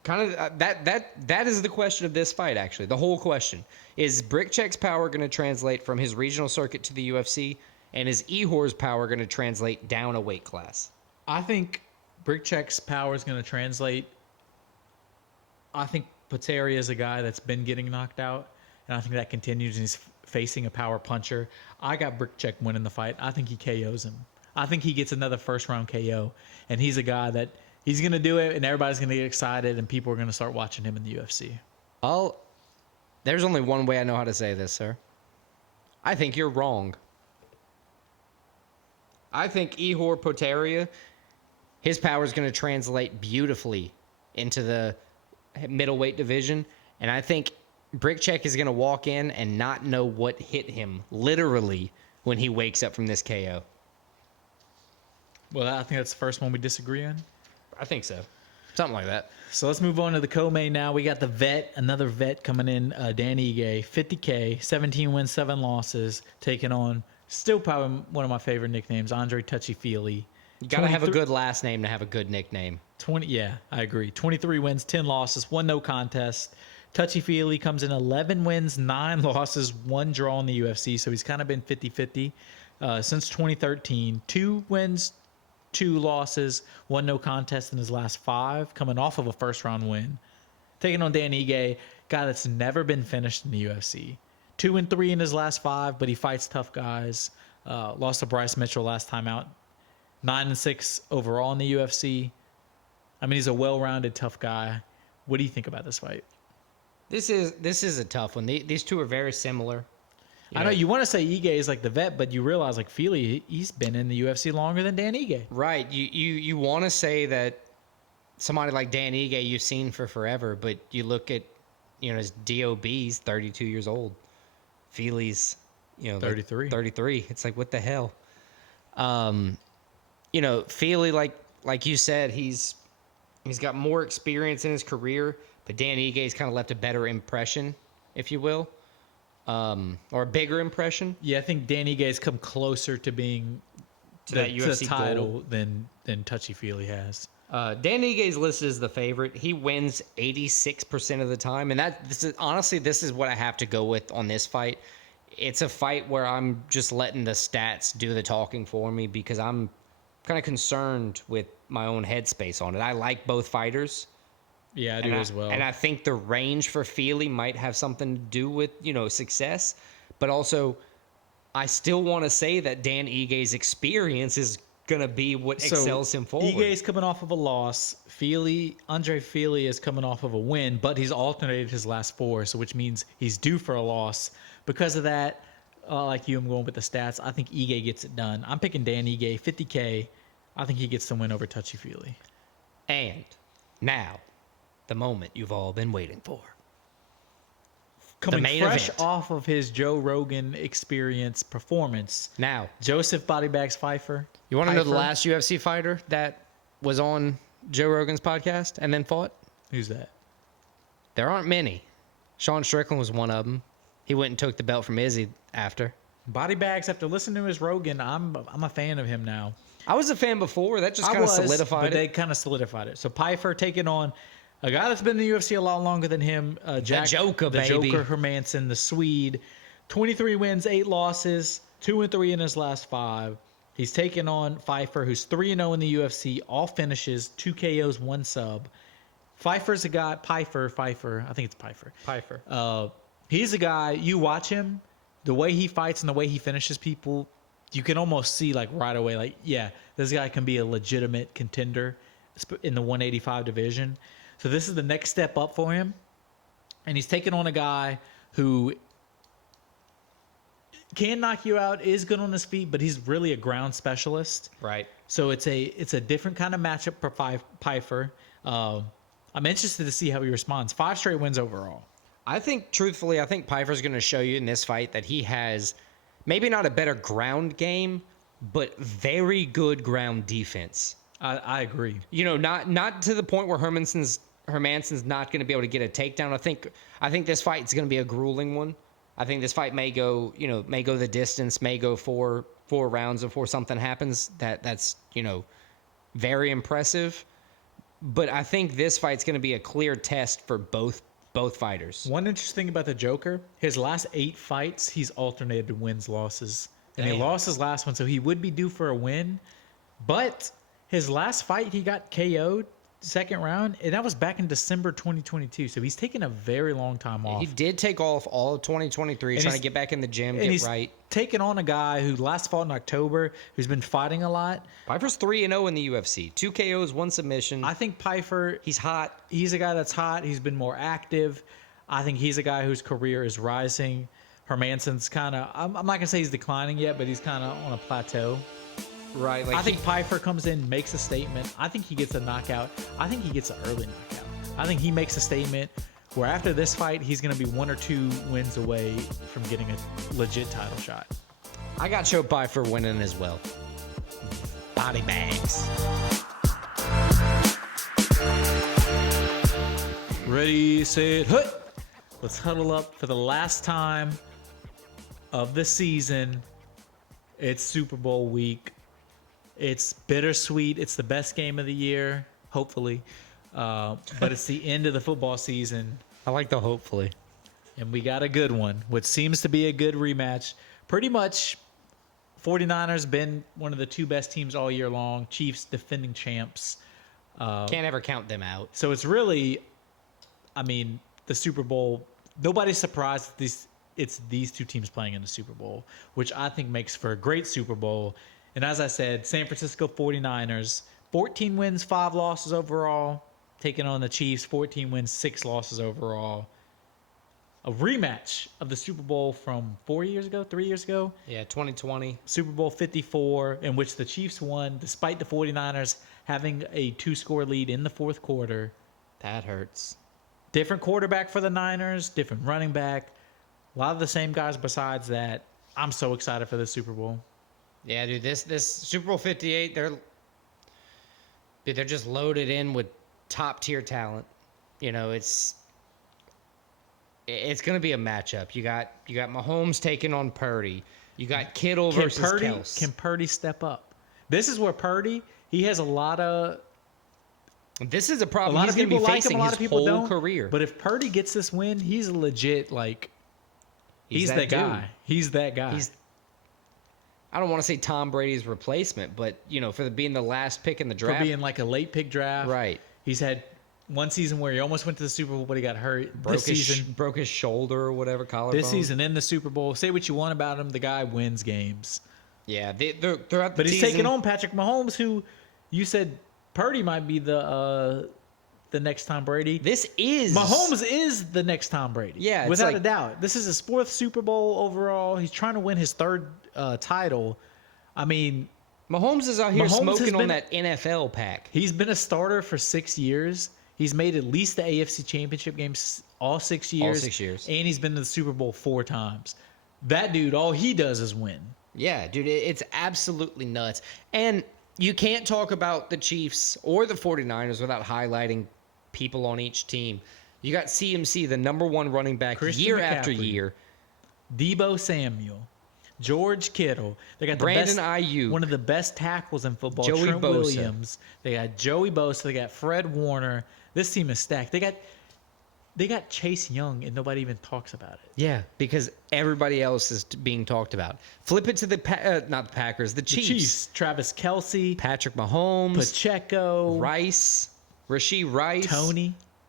kind of that is the question of this fight. Actually, the whole question is: Brickcheck's power going to translate from his regional circuit to the UFC, and is Ihor's power going to translate down a weight class? I think Brickcheck's power is going to translate. I think Poteria is a guy that's been getting knocked out, and I think that continues. And he's facing a power puncher. I got Brickcheck winning the fight. I think he KOs him. I think he gets another first-round KO, and he's a guy that he's going to do it, and everybody's going to get excited, and people are going to start watching him in the UFC. There's only one way I know how to say this, sir. I think you're wrong. I think Ihor Poteria, his power is going to translate beautifully into the middleweight division, and I think Brickcheck is going to walk in and not know what hit him, literally, when he wakes up from this KO. Well, I think that's the first one we disagree on. I think so. Something like that. So let's move on to the co-main now. We got the vet, another vet coming in, Dan Ige, 50K, 17 wins, 7 losses, taking on, still probably one of my favorite nicknames, Andre Touchy-Feely. You got to have a good last name to have a good nickname. Yeah, I agree. 23 wins, 10 losses, 1 no contest. Touchy-Feely comes in 11 wins, 9 losses, 1 draw in the UFC, so he's kind of been 50-50 since 2013. 2 wins, 2 losses, 1 no contest in his last 5, coming off of a first-round win. Taking on Dan Ige, guy that's never been finished in the UFC. 2-3 in his last 5, but he fights tough guys. Lost to Bryce Mitchell last time out. 9-6 overall in the UFC. I mean, he's a well-rounded, tough guy. What do you think about this fight? This is a tough one. These two are very similar. I know you want to say Ige is like the vet, but you realize like Feely, he's been in the UFC longer than Dan Ige. Right. You want to say that somebody like Dan Ige you've seen for forever, but you look at his DOB's 32 years old. Feely's 33. Like 33. It's like, what the hell? Feely, like you said, he's got more experience in his career, but Dan Ige's kind of left a better impression, if you will. Or a bigger impression. Yeah, I think Dan Ige's come closer to being that UFC title than Touchy-Feely has. Dan Ige's listed as the favorite. He wins 86% of the time, and this is what I have to go with on this fight. It's a fight where I'm just letting the stats do the talking for me because I'm kind of concerned with my own headspace on it. I like both fighters. Yeah, I do as well. And I think the range for Feely might have something to do with, success. But also, I still want to say that Dan Ige's experience is going to be what excels him forward. Ige's coming off of a loss. Andre Feely is coming off of a win, but he's alternated his last 4, so which means he's due for a loss. Because of that, like you, I'm going with the stats. I think Ige gets it done. I'm picking Dan Ige, 50K. I think he gets the win over Touchy-Feely. And now, the moment you've all been waiting for. Coming fresh off of his Joe Rogan experience performance. Now, Joseph Bodybags Pyfer. You want to know the last UFC fighter that was on Joe Rogan's podcast and then fought? Who's that? There aren't many. Sean Strickland was one of them. He went and took the belt from Izzy after. Bodybags, after listening to his Rogan, I'm a fan of him now. I was a fan before. That just kind of solidified it. But they kind of solidified it. So Pyfer taking on a guy that's been in the UFC a lot longer than him, the Joker, Hermansson, the Swede. 23 wins, 8 losses, 2-3 in his last 5. He's taking on Pyfer, who's 3-0 in the UFC, all finishes, 2 KOs, 1 sub. Pyfer's a guy, Pyfer, I think it's Pyfer. Pyfer. He's a guy, you watch him, the way he fights and the way he finishes people, you can almost see like right away, like, yeah, this guy can be a legitimate contender in the 185 division. So this is the next step up for him. And he's taking on a guy who can knock you out, is good on his feet, but he's really a ground specialist. Right. So it's a different kind of matchup for Pyfer. I'm interested to see how he responds. 5 straight wins overall. I think Pyfer's going to show you in this fight that he has maybe not a better ground game, but very good ground defense. I agree. Not to the point where Hermansson's not going to be able to get a takedown. I think this fight is going to be a grueling one. I think this fight may go the distance, may go four rounds before something happens. That's very impressive. But I think this fight's going to be a clear test for both fighters. One interesting thing about the Joker, his last 8 fights, he's alternated wins, losses. And he lost his last one, so he would be due for a win. But his last fight, he got KO'd second round, and that was back in December 2022. So he's taken a very long time off. He did take off all of 2023, trying to get back in the gym, get right. Taking on a guy who last fought in October, who's been fighting a lot. Pyfer's 3-0 in the UFC. 2 KOs, 1 submission. I think Pyfer, he's hot. He's a guy that's hot. He's been more active. I think he's a guy whose career is rising. Hermansson's kind of, I'm not going to say he's declining yet, but he's kind of on a plateau. Right. I think Pyfer comes in, makes a statement. I think he gets a knockout. I think he gets an early knockout. I think he makes a statement where after this fight, he's going to be 1 or 2 wins away from getting a legit title shot. I got Joe Pyfer winning as well. Body bags. Ready, set, hut. Let's huddle up for the last time of the season. It's Super Bowl week. It's bittersweet. It's the best game of the year, hopefully. But it's the end of the football season. I like the hopefully. And we got a good one, which seems to be a good rematch. Pretty much, 49ers been one of the 2 best teams all year long. Chiefs defending champs. Can't ever count them out. So it's really, the Super Bowl. Nobody's surprised it's these 2 teams playing in the Super Bowl, which I think makes for a great Super Bowl. And as I said, San Francisco 49ers, 14 wins, 5 losses overall, taking on the Chiefs, 14 wins, 6 losses overall. A rematch of the Super Bowl from 3 years ago? Yeah, 2020. Super Bowl 54, in which the Chiefs won, despite the 49ers having a 2-score lead in the 4th quarter. That hurts. Different quarterback for the Niners, different running back. A lot of the same guys besides that. I'm so excited for the Super Bowl. Yeah, dude, this Super Bowl 58, they're just loaded in with top-tier talent. It's going to be a matchup. You got Mahomes taking on Purdy. You got Kittle versus Kels. Can Purdy step up? This is where Purdy, he has a lot of... This is a problem. A lot of people like him, a lot of people don't. Career. But if Purdy gets this win, he's legit, he's that guy. He's that guy. I don't want to say Tom Brady's replacement, but, for being the last pick in the draft. For being a late pick draft. Right. He's had one season where he almost went to the Super Bowl, but he got hurt. Broke his shoulder or whatever, collarbone. This season in the Super Bowl, say what you want about him, the guy wins games. Yeah, throughout the But he's season, taking on Patrick Mahomes, who you said Purdy might be the next Tom Brady. Mahomes is the next Tom Brady. Yeah, without a doubt. This is his 4th Super Bowl overall. He's trying to win his 3rd title. Mahomes is out here smoking on that NFL pack. He's been a starter for 6 years. He's made at least the AFC Championship games all 6 years. All 6 years. And he's been to the Super Bowl 4 times. That dude, all he does is win. Yeah, dude, it's absolutely nuts. And you can't talk about the Chiefs or the 49ers without highlighting people on each team. You got CMC, the number 1 running back, Christian year McCaffrey, after year. Debo Samuel, George Kittle. They got Brandon Ayuk, one of the best tackles in football. Joey Trent Bosa. Williams. They got Joey Bosa. They got Fred Warner. This team is stacked. They got Chase Young, and nobody even talks about it. Yeah, because everybody else is being talked about. Flip it to not the Packers, the Chiefs. Travis Kelce, Patrick Mahomes, Pacheco, Rashee Rice,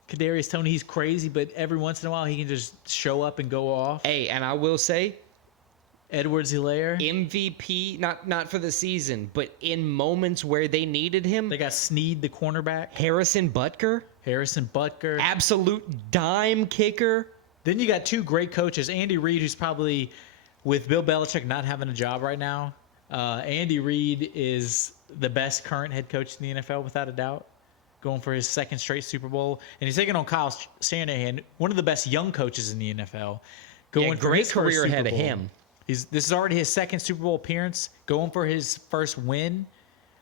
Kadarius Toney. He's crazy, but every once in a while he can just show up and go off. Hey, and I will say, Edwards-Helaire, MVP, not for the season, but in moments where they needed him. They got Snead, the cornerback. Harrison Butker, absolute dime kicker. Then you got 2 great coaches. Andy Reid, who's probably with Bill Belichick not having a job right now, Andy Reid is the best current head coach in the NFL without a doubt, going for his second straight Super Bowl, and he's taking on Kyle Shanahan, one of the best young coaches in the NFL, going for great his first career ahead Super of Bowl. him. This is already his second Super Bowl appearance, going for his first win.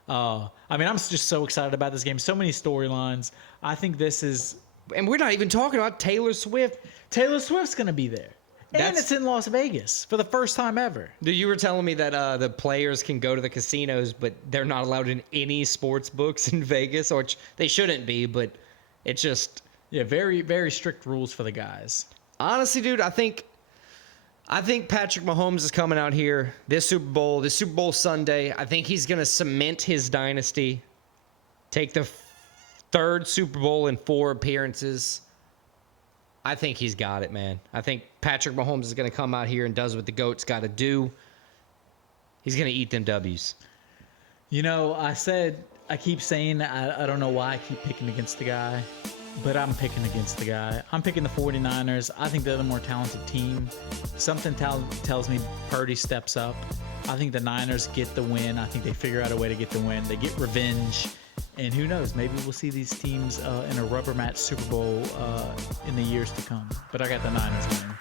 I mean, I'm just so excited about this game. So many storylines. I think this is. And we're not even talking about Taylor Swift. Taylor Swift's going to be there. And That's- it's in Las Vegas for the first time ever. Dude, you were telling me that the players can go to the casinos, but they're not allowed in any sports books in Vegas, or they shouldn't be, but it's just... Yeah, very, very strict rules for the guys. Honestly, dude, I think Patrick Mahomes is coming out here this Super Bowl Sunday. I think he's going to cement his dynasty, take the third Super Bowl in 4 appearances. I think he's got it, man. I think Patrick Mahomes is going to come out here and does what the GOAT's got to do. He's going to eat them W's. You know, I keep saying, I don't know why I keep picking against the guy, but I'm picking against the guy. I'm picking the 49ers. I think they're the more talented team. Something tells me Purdy steps up. I think the Niners get the win. I think they figure out a way to get the win. They get revenge. And who knows, maybe we'll see these teams in a rubber match Super Bowl in the years to come. But I got the Niners winning.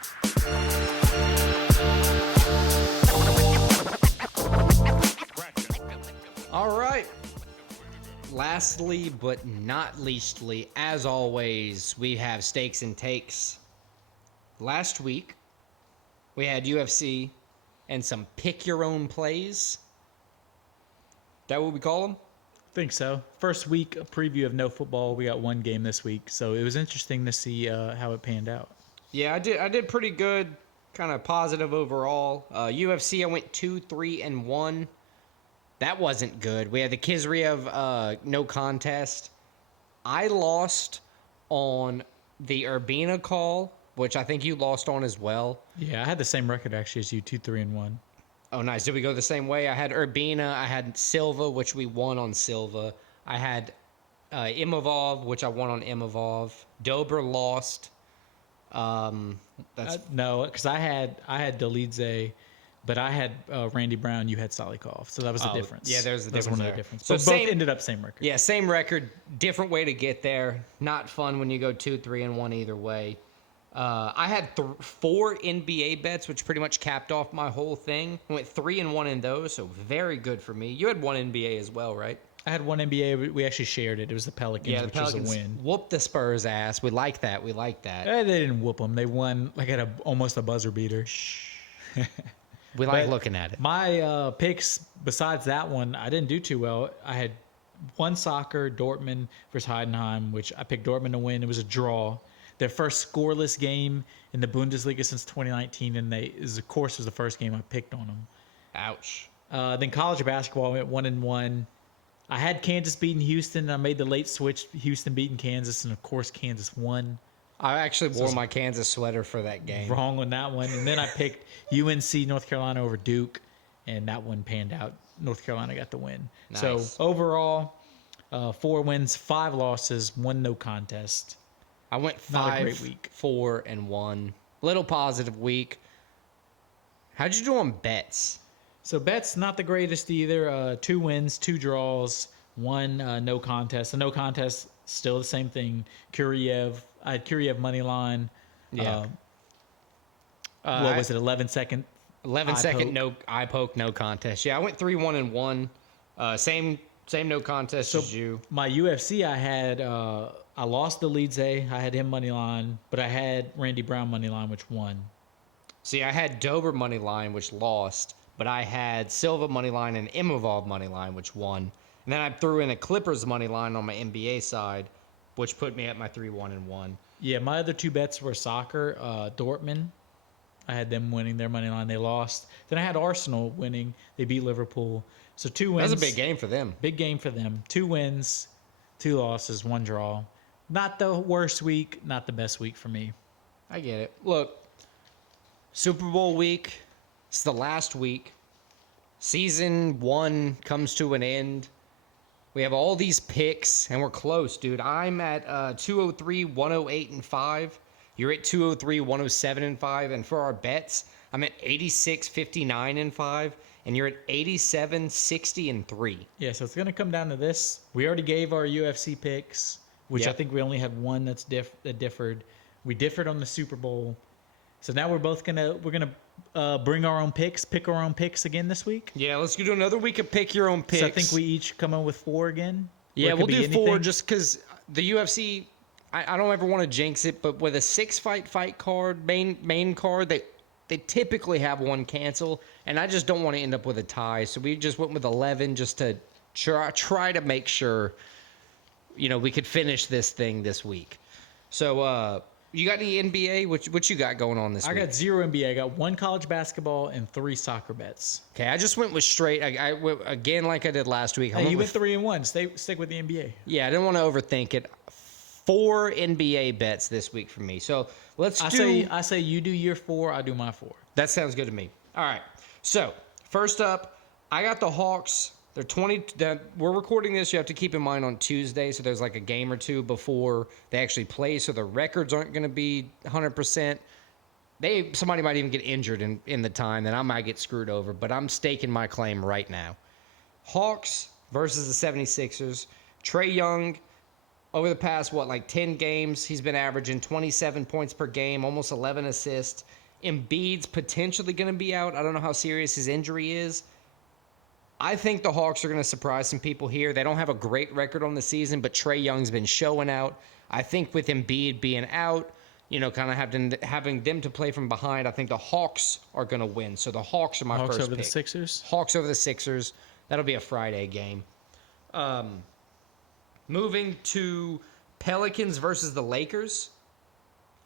All right. Lastly, but not leastly, as always, we have stakes and takes. Last week, we had UFC and some pick your own plays. That what we call them? Think so. First week, a preview of no football. We got one game this week, so it was interesting to see how it panned out. Yeah, I did pretty good. Kind of positive overall. UFC, I went 2-3-1. That wasn't good. We had the Kizriev no contest. I lost on the Urbina call, which I think you lost on as well. Yeah, I had the same record actually as you, 2-3-1. Oh, nice. Did we go the same way? I had Urbina. I had Silva, which we won on Silva. I had Imavov, which I won on Imavov. Dober lost. No, because I had Dolidze, but I had Randy Brown. You had Solikov, so that was the difference. Yeah, there's the That's difference one of there. the difference. So But same- both ended up same record. Yeah, same record, different way to get there. Not fun when you go 2-3-1 either way. I had 4 NBA bets, which pretty much capped off my whole thing. I went 3-1 in those, so very good for me. You had 1 NBA as well, right? I had one NBA. We actually shared it. It was the Pelicans, Yeah, the which Pelicans was a win. whooped the Spurs' ass. We like that. We like that. They didn't whoop them. They won like at almost a buzzer beater. We like But looking at it. My picks, besides that one, I didn't do too well. I had one soccer, Dortmund versus Heidenheim, which I picked Dortmund to win. It was a draw. Their first scoreless game in the Bundesliga since 2019, and of course, was the first game I picked on them. Ouch. Then college basketball, I went 1-1. I had Kansas beating Houston. I made the late switch, Houston beating Kansas, and of course, Kansas won. I actually wore my Kansas sweater for that game. Wrong on that one. And then I picked UNC North Carolina over Duke, and that one panned out. North Carolina got the win. Nice. So overall, 4 wins, 5 losses, 1 no contest. I went Not a great week. 5-4-1. Little positive week. How'd you do on bets? So bets not the greatest either. 2 wins, 2 draws, 1 no contest. The no contest still the same thing. Kuriev. I had Kuriev money line. Yeah. What was it? 11-second. 11-second no eye poke, no contest. Yeah, I went 3-1-1. Same no contest as you. My UFC, I had I lost the Leadze. I had him money line, but I had Randy Brown money line, which won. See, I had Dober money line, which lost, but I had Silva money line and Imavov money line, which won. And then I threw in a Clippers money line on my NBA side, which put me at my 3-1-1. Yeah, my other 2 bets were soccer, Dortmund. I had them winning their money line. They lost. Then I had Arsenal winning. They beat Liverpool. So 2 wins. That was a big game for them. Big game for them. 2 wins, 2 losses, 1 draw. Not the worst week, not the best week for me. I get it. Look, Super Bowl week. It's the last week. Season 1 comes to an end. We have all these picks, and we're close, dude. I'm at 203, 108, and 5. You're at 203, 107 and 5. And for our bets, I'm at 86, 59 and 5. And you're at 87, 60 and 3. Yeah, so it's going to come down to this. We already gave our UFC picks, which I Yep. think we only had one that differed. We differed on the Super Bowl. So now we're gonna bring our own picks, pick our own picks again this week. Yeah, let's do another week of pick your own picks. So I think we each come in with 4 again. Yeah, Or it we'll could do be 4 anything. just because the UFC, I don't ever want to jinx it, but with a 6-fight card, main card, they typically have one cancel, and I just don't want to end up with a tie. So we just went with 11 just to try to make sure, we could finish this thing this week. So you got any NBA? What you got going on this week? I got 0 NBA. I got 1 college basketball and 3 soccer bets. Okay, I just went with straight. I went again like I did last week. Hey, you went 3 and 1. Stick with the NBA. Yeah, I didn't want to overthink it. 4 NBA bets this week for me. So let's I say you do your 4, I do my 4. That sounds good to me. All right. So first up, I got the Hawks. They're 20. We're recording this. You have to keep in mind on Tuesday, so there's like a game or two before they actually play, so the records aren't going to be 100%. Somebody might even get injured in the time, then I might get screwed over. But I'm staking my claim right now. Hawks versus the 76ers. Trae Young, over the past, 10 games, he's been averaging 27 points per game, almost 11 assists. Embiid's potentially going to be out. I don't know how serious his injury is. I think the Hawks are going to surprise some people here. They don't have a great record on the season, but Trae Young's been showing out. I think with Embiid being out, kind of having them to play from behind, I think the Hawks are going to win. So the Hawks are my Hawks first over pick. the Sixers? Hawks over the Sixers. That'll be a Friday game. Moving to Pelicans versus the Lakers.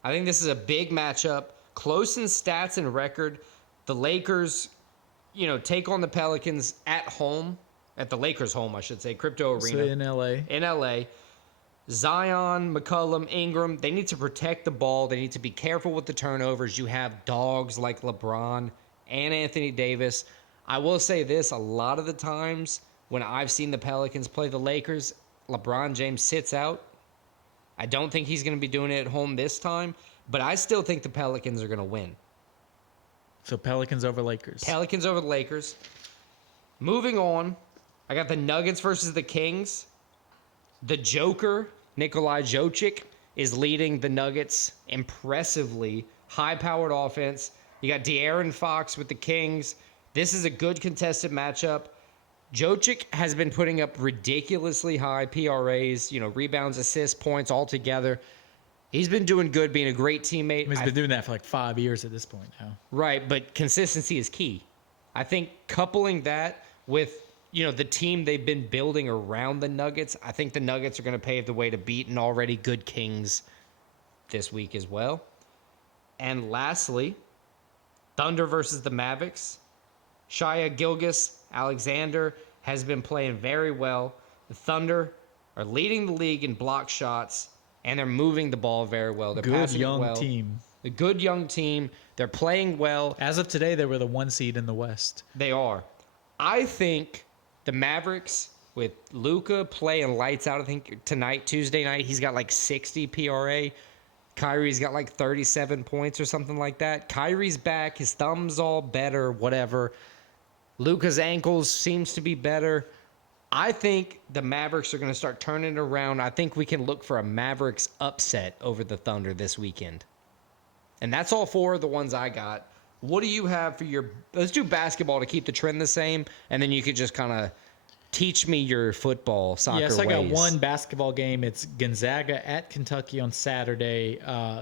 I think this is a big matchup. Close in stats and record. The Lakers, take on the Pelicans at home. At the Lakers' home, I should say. Crypto Arena. So in LA. In LA. Zion, McCollum, Ingram, they need to protect the ball. They need to be careful with the turnovers. You have dogs like LeBron and Anthony Davis. I will say this, a lot of the times when I've seen the Pelicans play the Lakers, LeBron James sits out. I don't think he's going to be doing it at home this time, but I still think the Pelicans are going to win. So Pelicans over Lakers. Pelicans over the Lakers. Moving on, I got the Nuggets versus the Kings. The Joker, Nikolai Jokic, is leading the Nuggets impressively. High-powered offense. You got De'Aaron Fox with the Kings. This is a good contested matchup. Jokic has been putting up ridiculously high PRAs, rebounds, assists, points all together. He's been doing good, being a great teammate. He's been doing that for 5 years at this point now. Right, but consistency is key. I think coupling that with, the team they've been building around the Nuggets, I think the Nuggets are going to pave the way to beat an already good Kings this week as well. And lastly, Thunder versus the Mavericks. Shia Gilgeous-Alexander has been playing very well. The Thunder are leading the league in block shots, and they're moving the ball very well. They're Good passing it young well. team. A good young team. They're playing well. As of today, they were the 1 seed in the West. They are. I think the Mavericks, with Luka playing lights out, I think tonight, Tuesday night, he's got 60 PRA. Kyrie's got 37 points or something like that. Kyrie's back. His thumb's all better, whatever. Luka's ankles seems to be better. I think the Mavericks are going to start turning it around. I think we can look for a Mavericks upset over the Thunder this weekend. And that's all 4 of the ones I got. What do you have for your... Let's do basketball to keep the trend the same, and then you could just kind of teach me your football, soccer Yes, I got ways. one basketball game. It's Gonzaga at Kentucky on Saturday.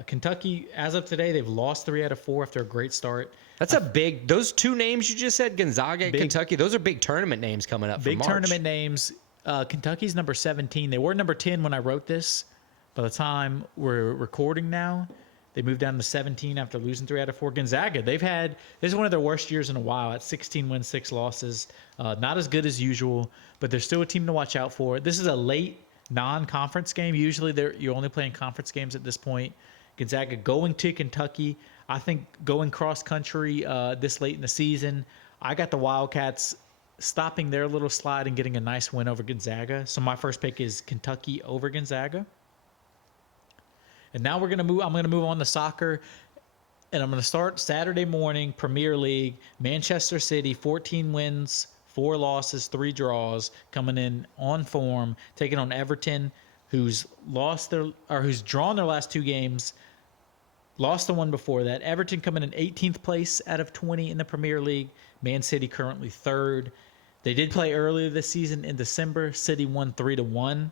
Kentucky, as of today, they've lost 3 out of 4 after a great start. That's a big... Those 2 names you just said, Gonzaga and Kentucky, those are big tournament names coming up for Big March. tournament names. Kentucky's number 17. They were number 10 when I wrote this. By the time we're recording now, they moved down to 17 after losing 3 out of 4. Gonzaga, this is one of their worst years in a while at 16 wins, 6 losses. Not as good as usual, but they're still a team to watch out for. This is a late non-conference game. Usually you're only playing conference games at this point. Gonzaga going to Kentucky. I think going cross-country this late in the season, I got the Wildcats stopping their little slide and getting a nice win over Gonzaga. So my first pick is Kentucky over Gonzaga. And now I'm gonna move on to soccer, and I'm gonna start Saturday morning Premier League. Manchester City, 14 wins, 4 losses, 3 draws, coming in on form, taking on Everton, who's drawn their last 2 games, lost the one before that. Everton coming in 18th place out of 20 in the Premier League. Man City currently 3rd. They did play earlier this season in December. City won 3-1.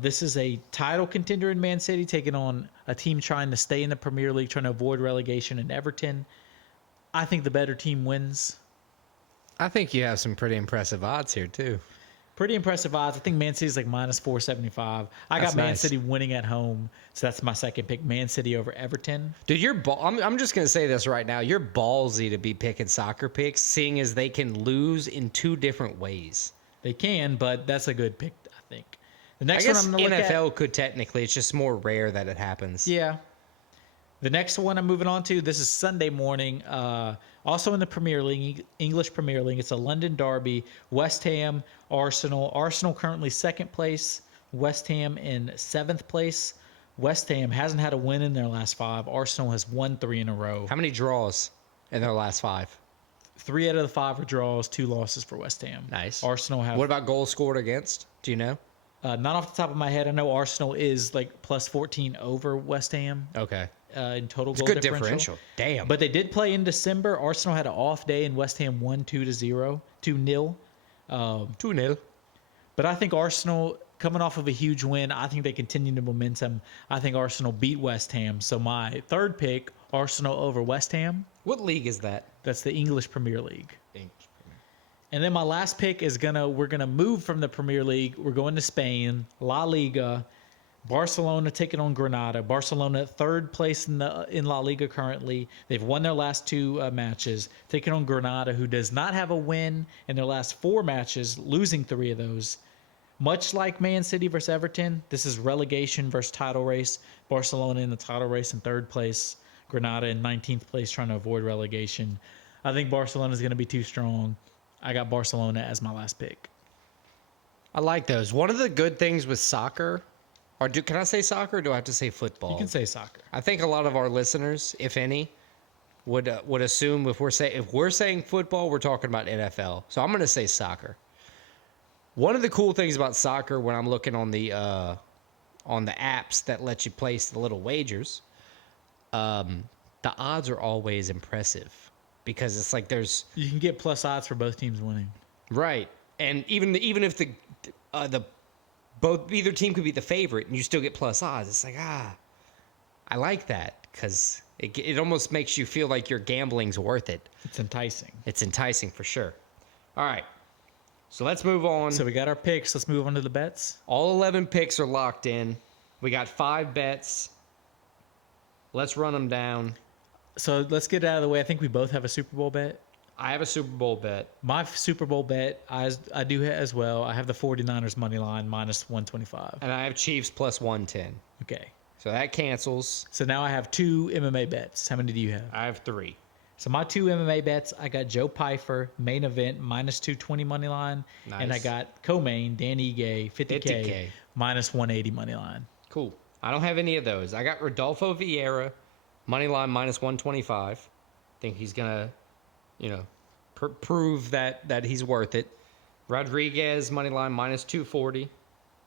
This is a title contender in Man City, taking on a team trying to stay in the Premier League, trying to avoid relegation in Everton. I think the better team wins. I think you have some pretty impressive odds here too. Pretty impressive odds. I think Man City's like minus 475. I got Man City winning at home, so that's my second pick. Man City over Everton. Dude, I'm just gonna say this right now. You're ballsy to be picking soccer picks, seeing as they can lose in 2 different ways. They can, but that's a good pick, I think. The next I guess one I'm gonna look at, NFL could technically. It's just more rare that it happens. Yeah. The next one I'm moving on to, this is Sunday morning. Also in the Premier League, English Premier League. It's a London derby. West Ham, Arsenal. Arsenal currently 2nd place. West Ham in 7th place. West Ham hasn't had a win in their last 5. Arsenal has won 3 in a row. How many draws in their last 5? 3 out of the 5 are draws, 2 losses for West Ham. Nice. Arsenal have. What about goals scored against? Do you know? Not off the top of my head. I know Arsenal is like plus 14 over West Ham. Okay. In total It's goal good differential. Damn. But they did play in December. Arsenal had an off day, and West Ham won 2-0. 2-0. 2-0. But I think Arsenal, coming off of a huge win, I think they continue the momentum. I think Arsenal beat West Ham. So my third pick, Arsenal over West Ham. What league is that? That's the English Premier League. And then my last pick is we're gonna move from the Premier League. We're going to Spain, La Liga. Barcelona taking on Granada. Barcelona 3rd place in La Liga currently. They've won their last 2 matches. Taking on Granada, who does not have a win in their last 4 matches, losing 3 of those. Much like Man City versus Everton, this is relegation versus title race. Barcelona in the title race in 3rd place. Granada in 19th place, trying to avoid relegation. I think Barcelona is going to be too strong. I got Barcelona as my last pick. I like those. One of the good things with soccer, can I say soccer or do I have to say football? You can say soccer. I think a lot of our listeners, if any, would assume if we're saying football, we're talking about NFL. So I'm going to say soccer. One of the cool things about soccer when I'm looking on the apps that let you place the little wagers, the odds are always impressive because it's like you can get plus odds for both teams winning. Right. And even if either team could be the favorite and you still get plus odds, it's like, I like that because it almost makes you feel like your gambling's worth it. It's enticing. It's enticing for sure. All right. So let's move on. So we got our picks. Let's move on to the bets. All 11 picks are locked in. We got 5 bets. Let's run them down. So let's get it out of the way. I think we both have a Super Bowl bet. I have a Super Bowl bet. My Super Bowl bet, I do as well. I have the 49ers money line minus 125. And I have Chiefs plus 110. Okay. So that cancels. So now I have 2 MMA bets. How many do you have? I have 3. So my 2 MMA bets, I got Joe Pyfer, main event, minus 220 money line. Nice. And I got co-main, Dan Ige, 50K, minus 180 money line. Cool. I don't have any of those. I got Rodolfo Vieira, money line minus 125. Think he's going to, prove that he's worth it. Rodriguez, money line minus 240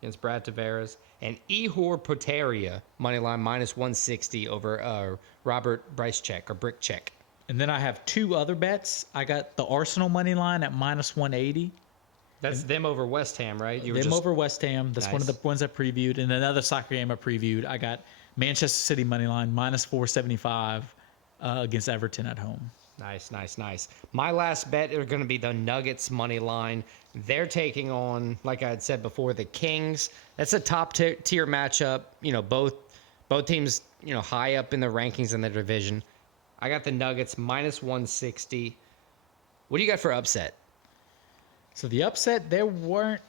against Brad Tavares. And Ihor Poteria, money line minus 160 over Robert Brycecheck or Brickcheck. And then I have 2 other bets. I got the Arsenal money line at minus 180. That's them over West Ham, right? Over West Ham. That's Nice. one of the ones I previewed. And another soccer game I previewed. I got Manchester City money line minus 475 against Everton at home. Nice. My last bet are going to be the Nuggets money line. They're taking on, like I had said before, the Kings. That's a top tier matchup. Both teams, high up in the rankings in their division. I got the Nuggets minus 160. What do you got for upset? So the upset,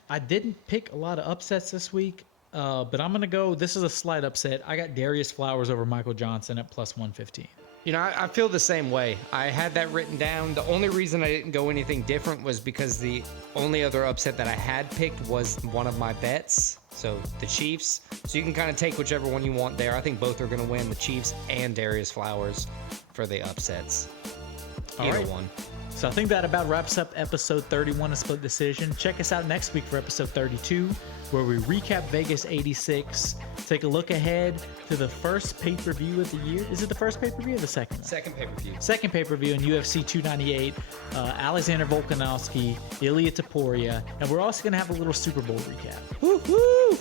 I didn't pick a lot of upsets this week, but I'm going to go, this is a slight upset. I got Darius Flowers over Michael Johnson at plus 115. I feel the same way. I had that written down. The only reason I didn't go anything different was because the only other upset that I had picked was one of my bets. So the Chiefs. So you can kind of take whichever one you want there. I think both are going to win, the Chiefs and Darius Flowers for the upsets. Either one. So I think that about wraps up episode 31 of Split Decision. Check us out next week for episode 32, where we recap Vegas 86, take a look ahead to the first pay-per-view of the year. Is it the first pay-per-view or the second? Second pay-per-view. Second pay-per-view in UFC 298. Alexander Volkanovski, Ilya Taporia, and we're also going to have a little Super Bowl recap. Woo-hoo!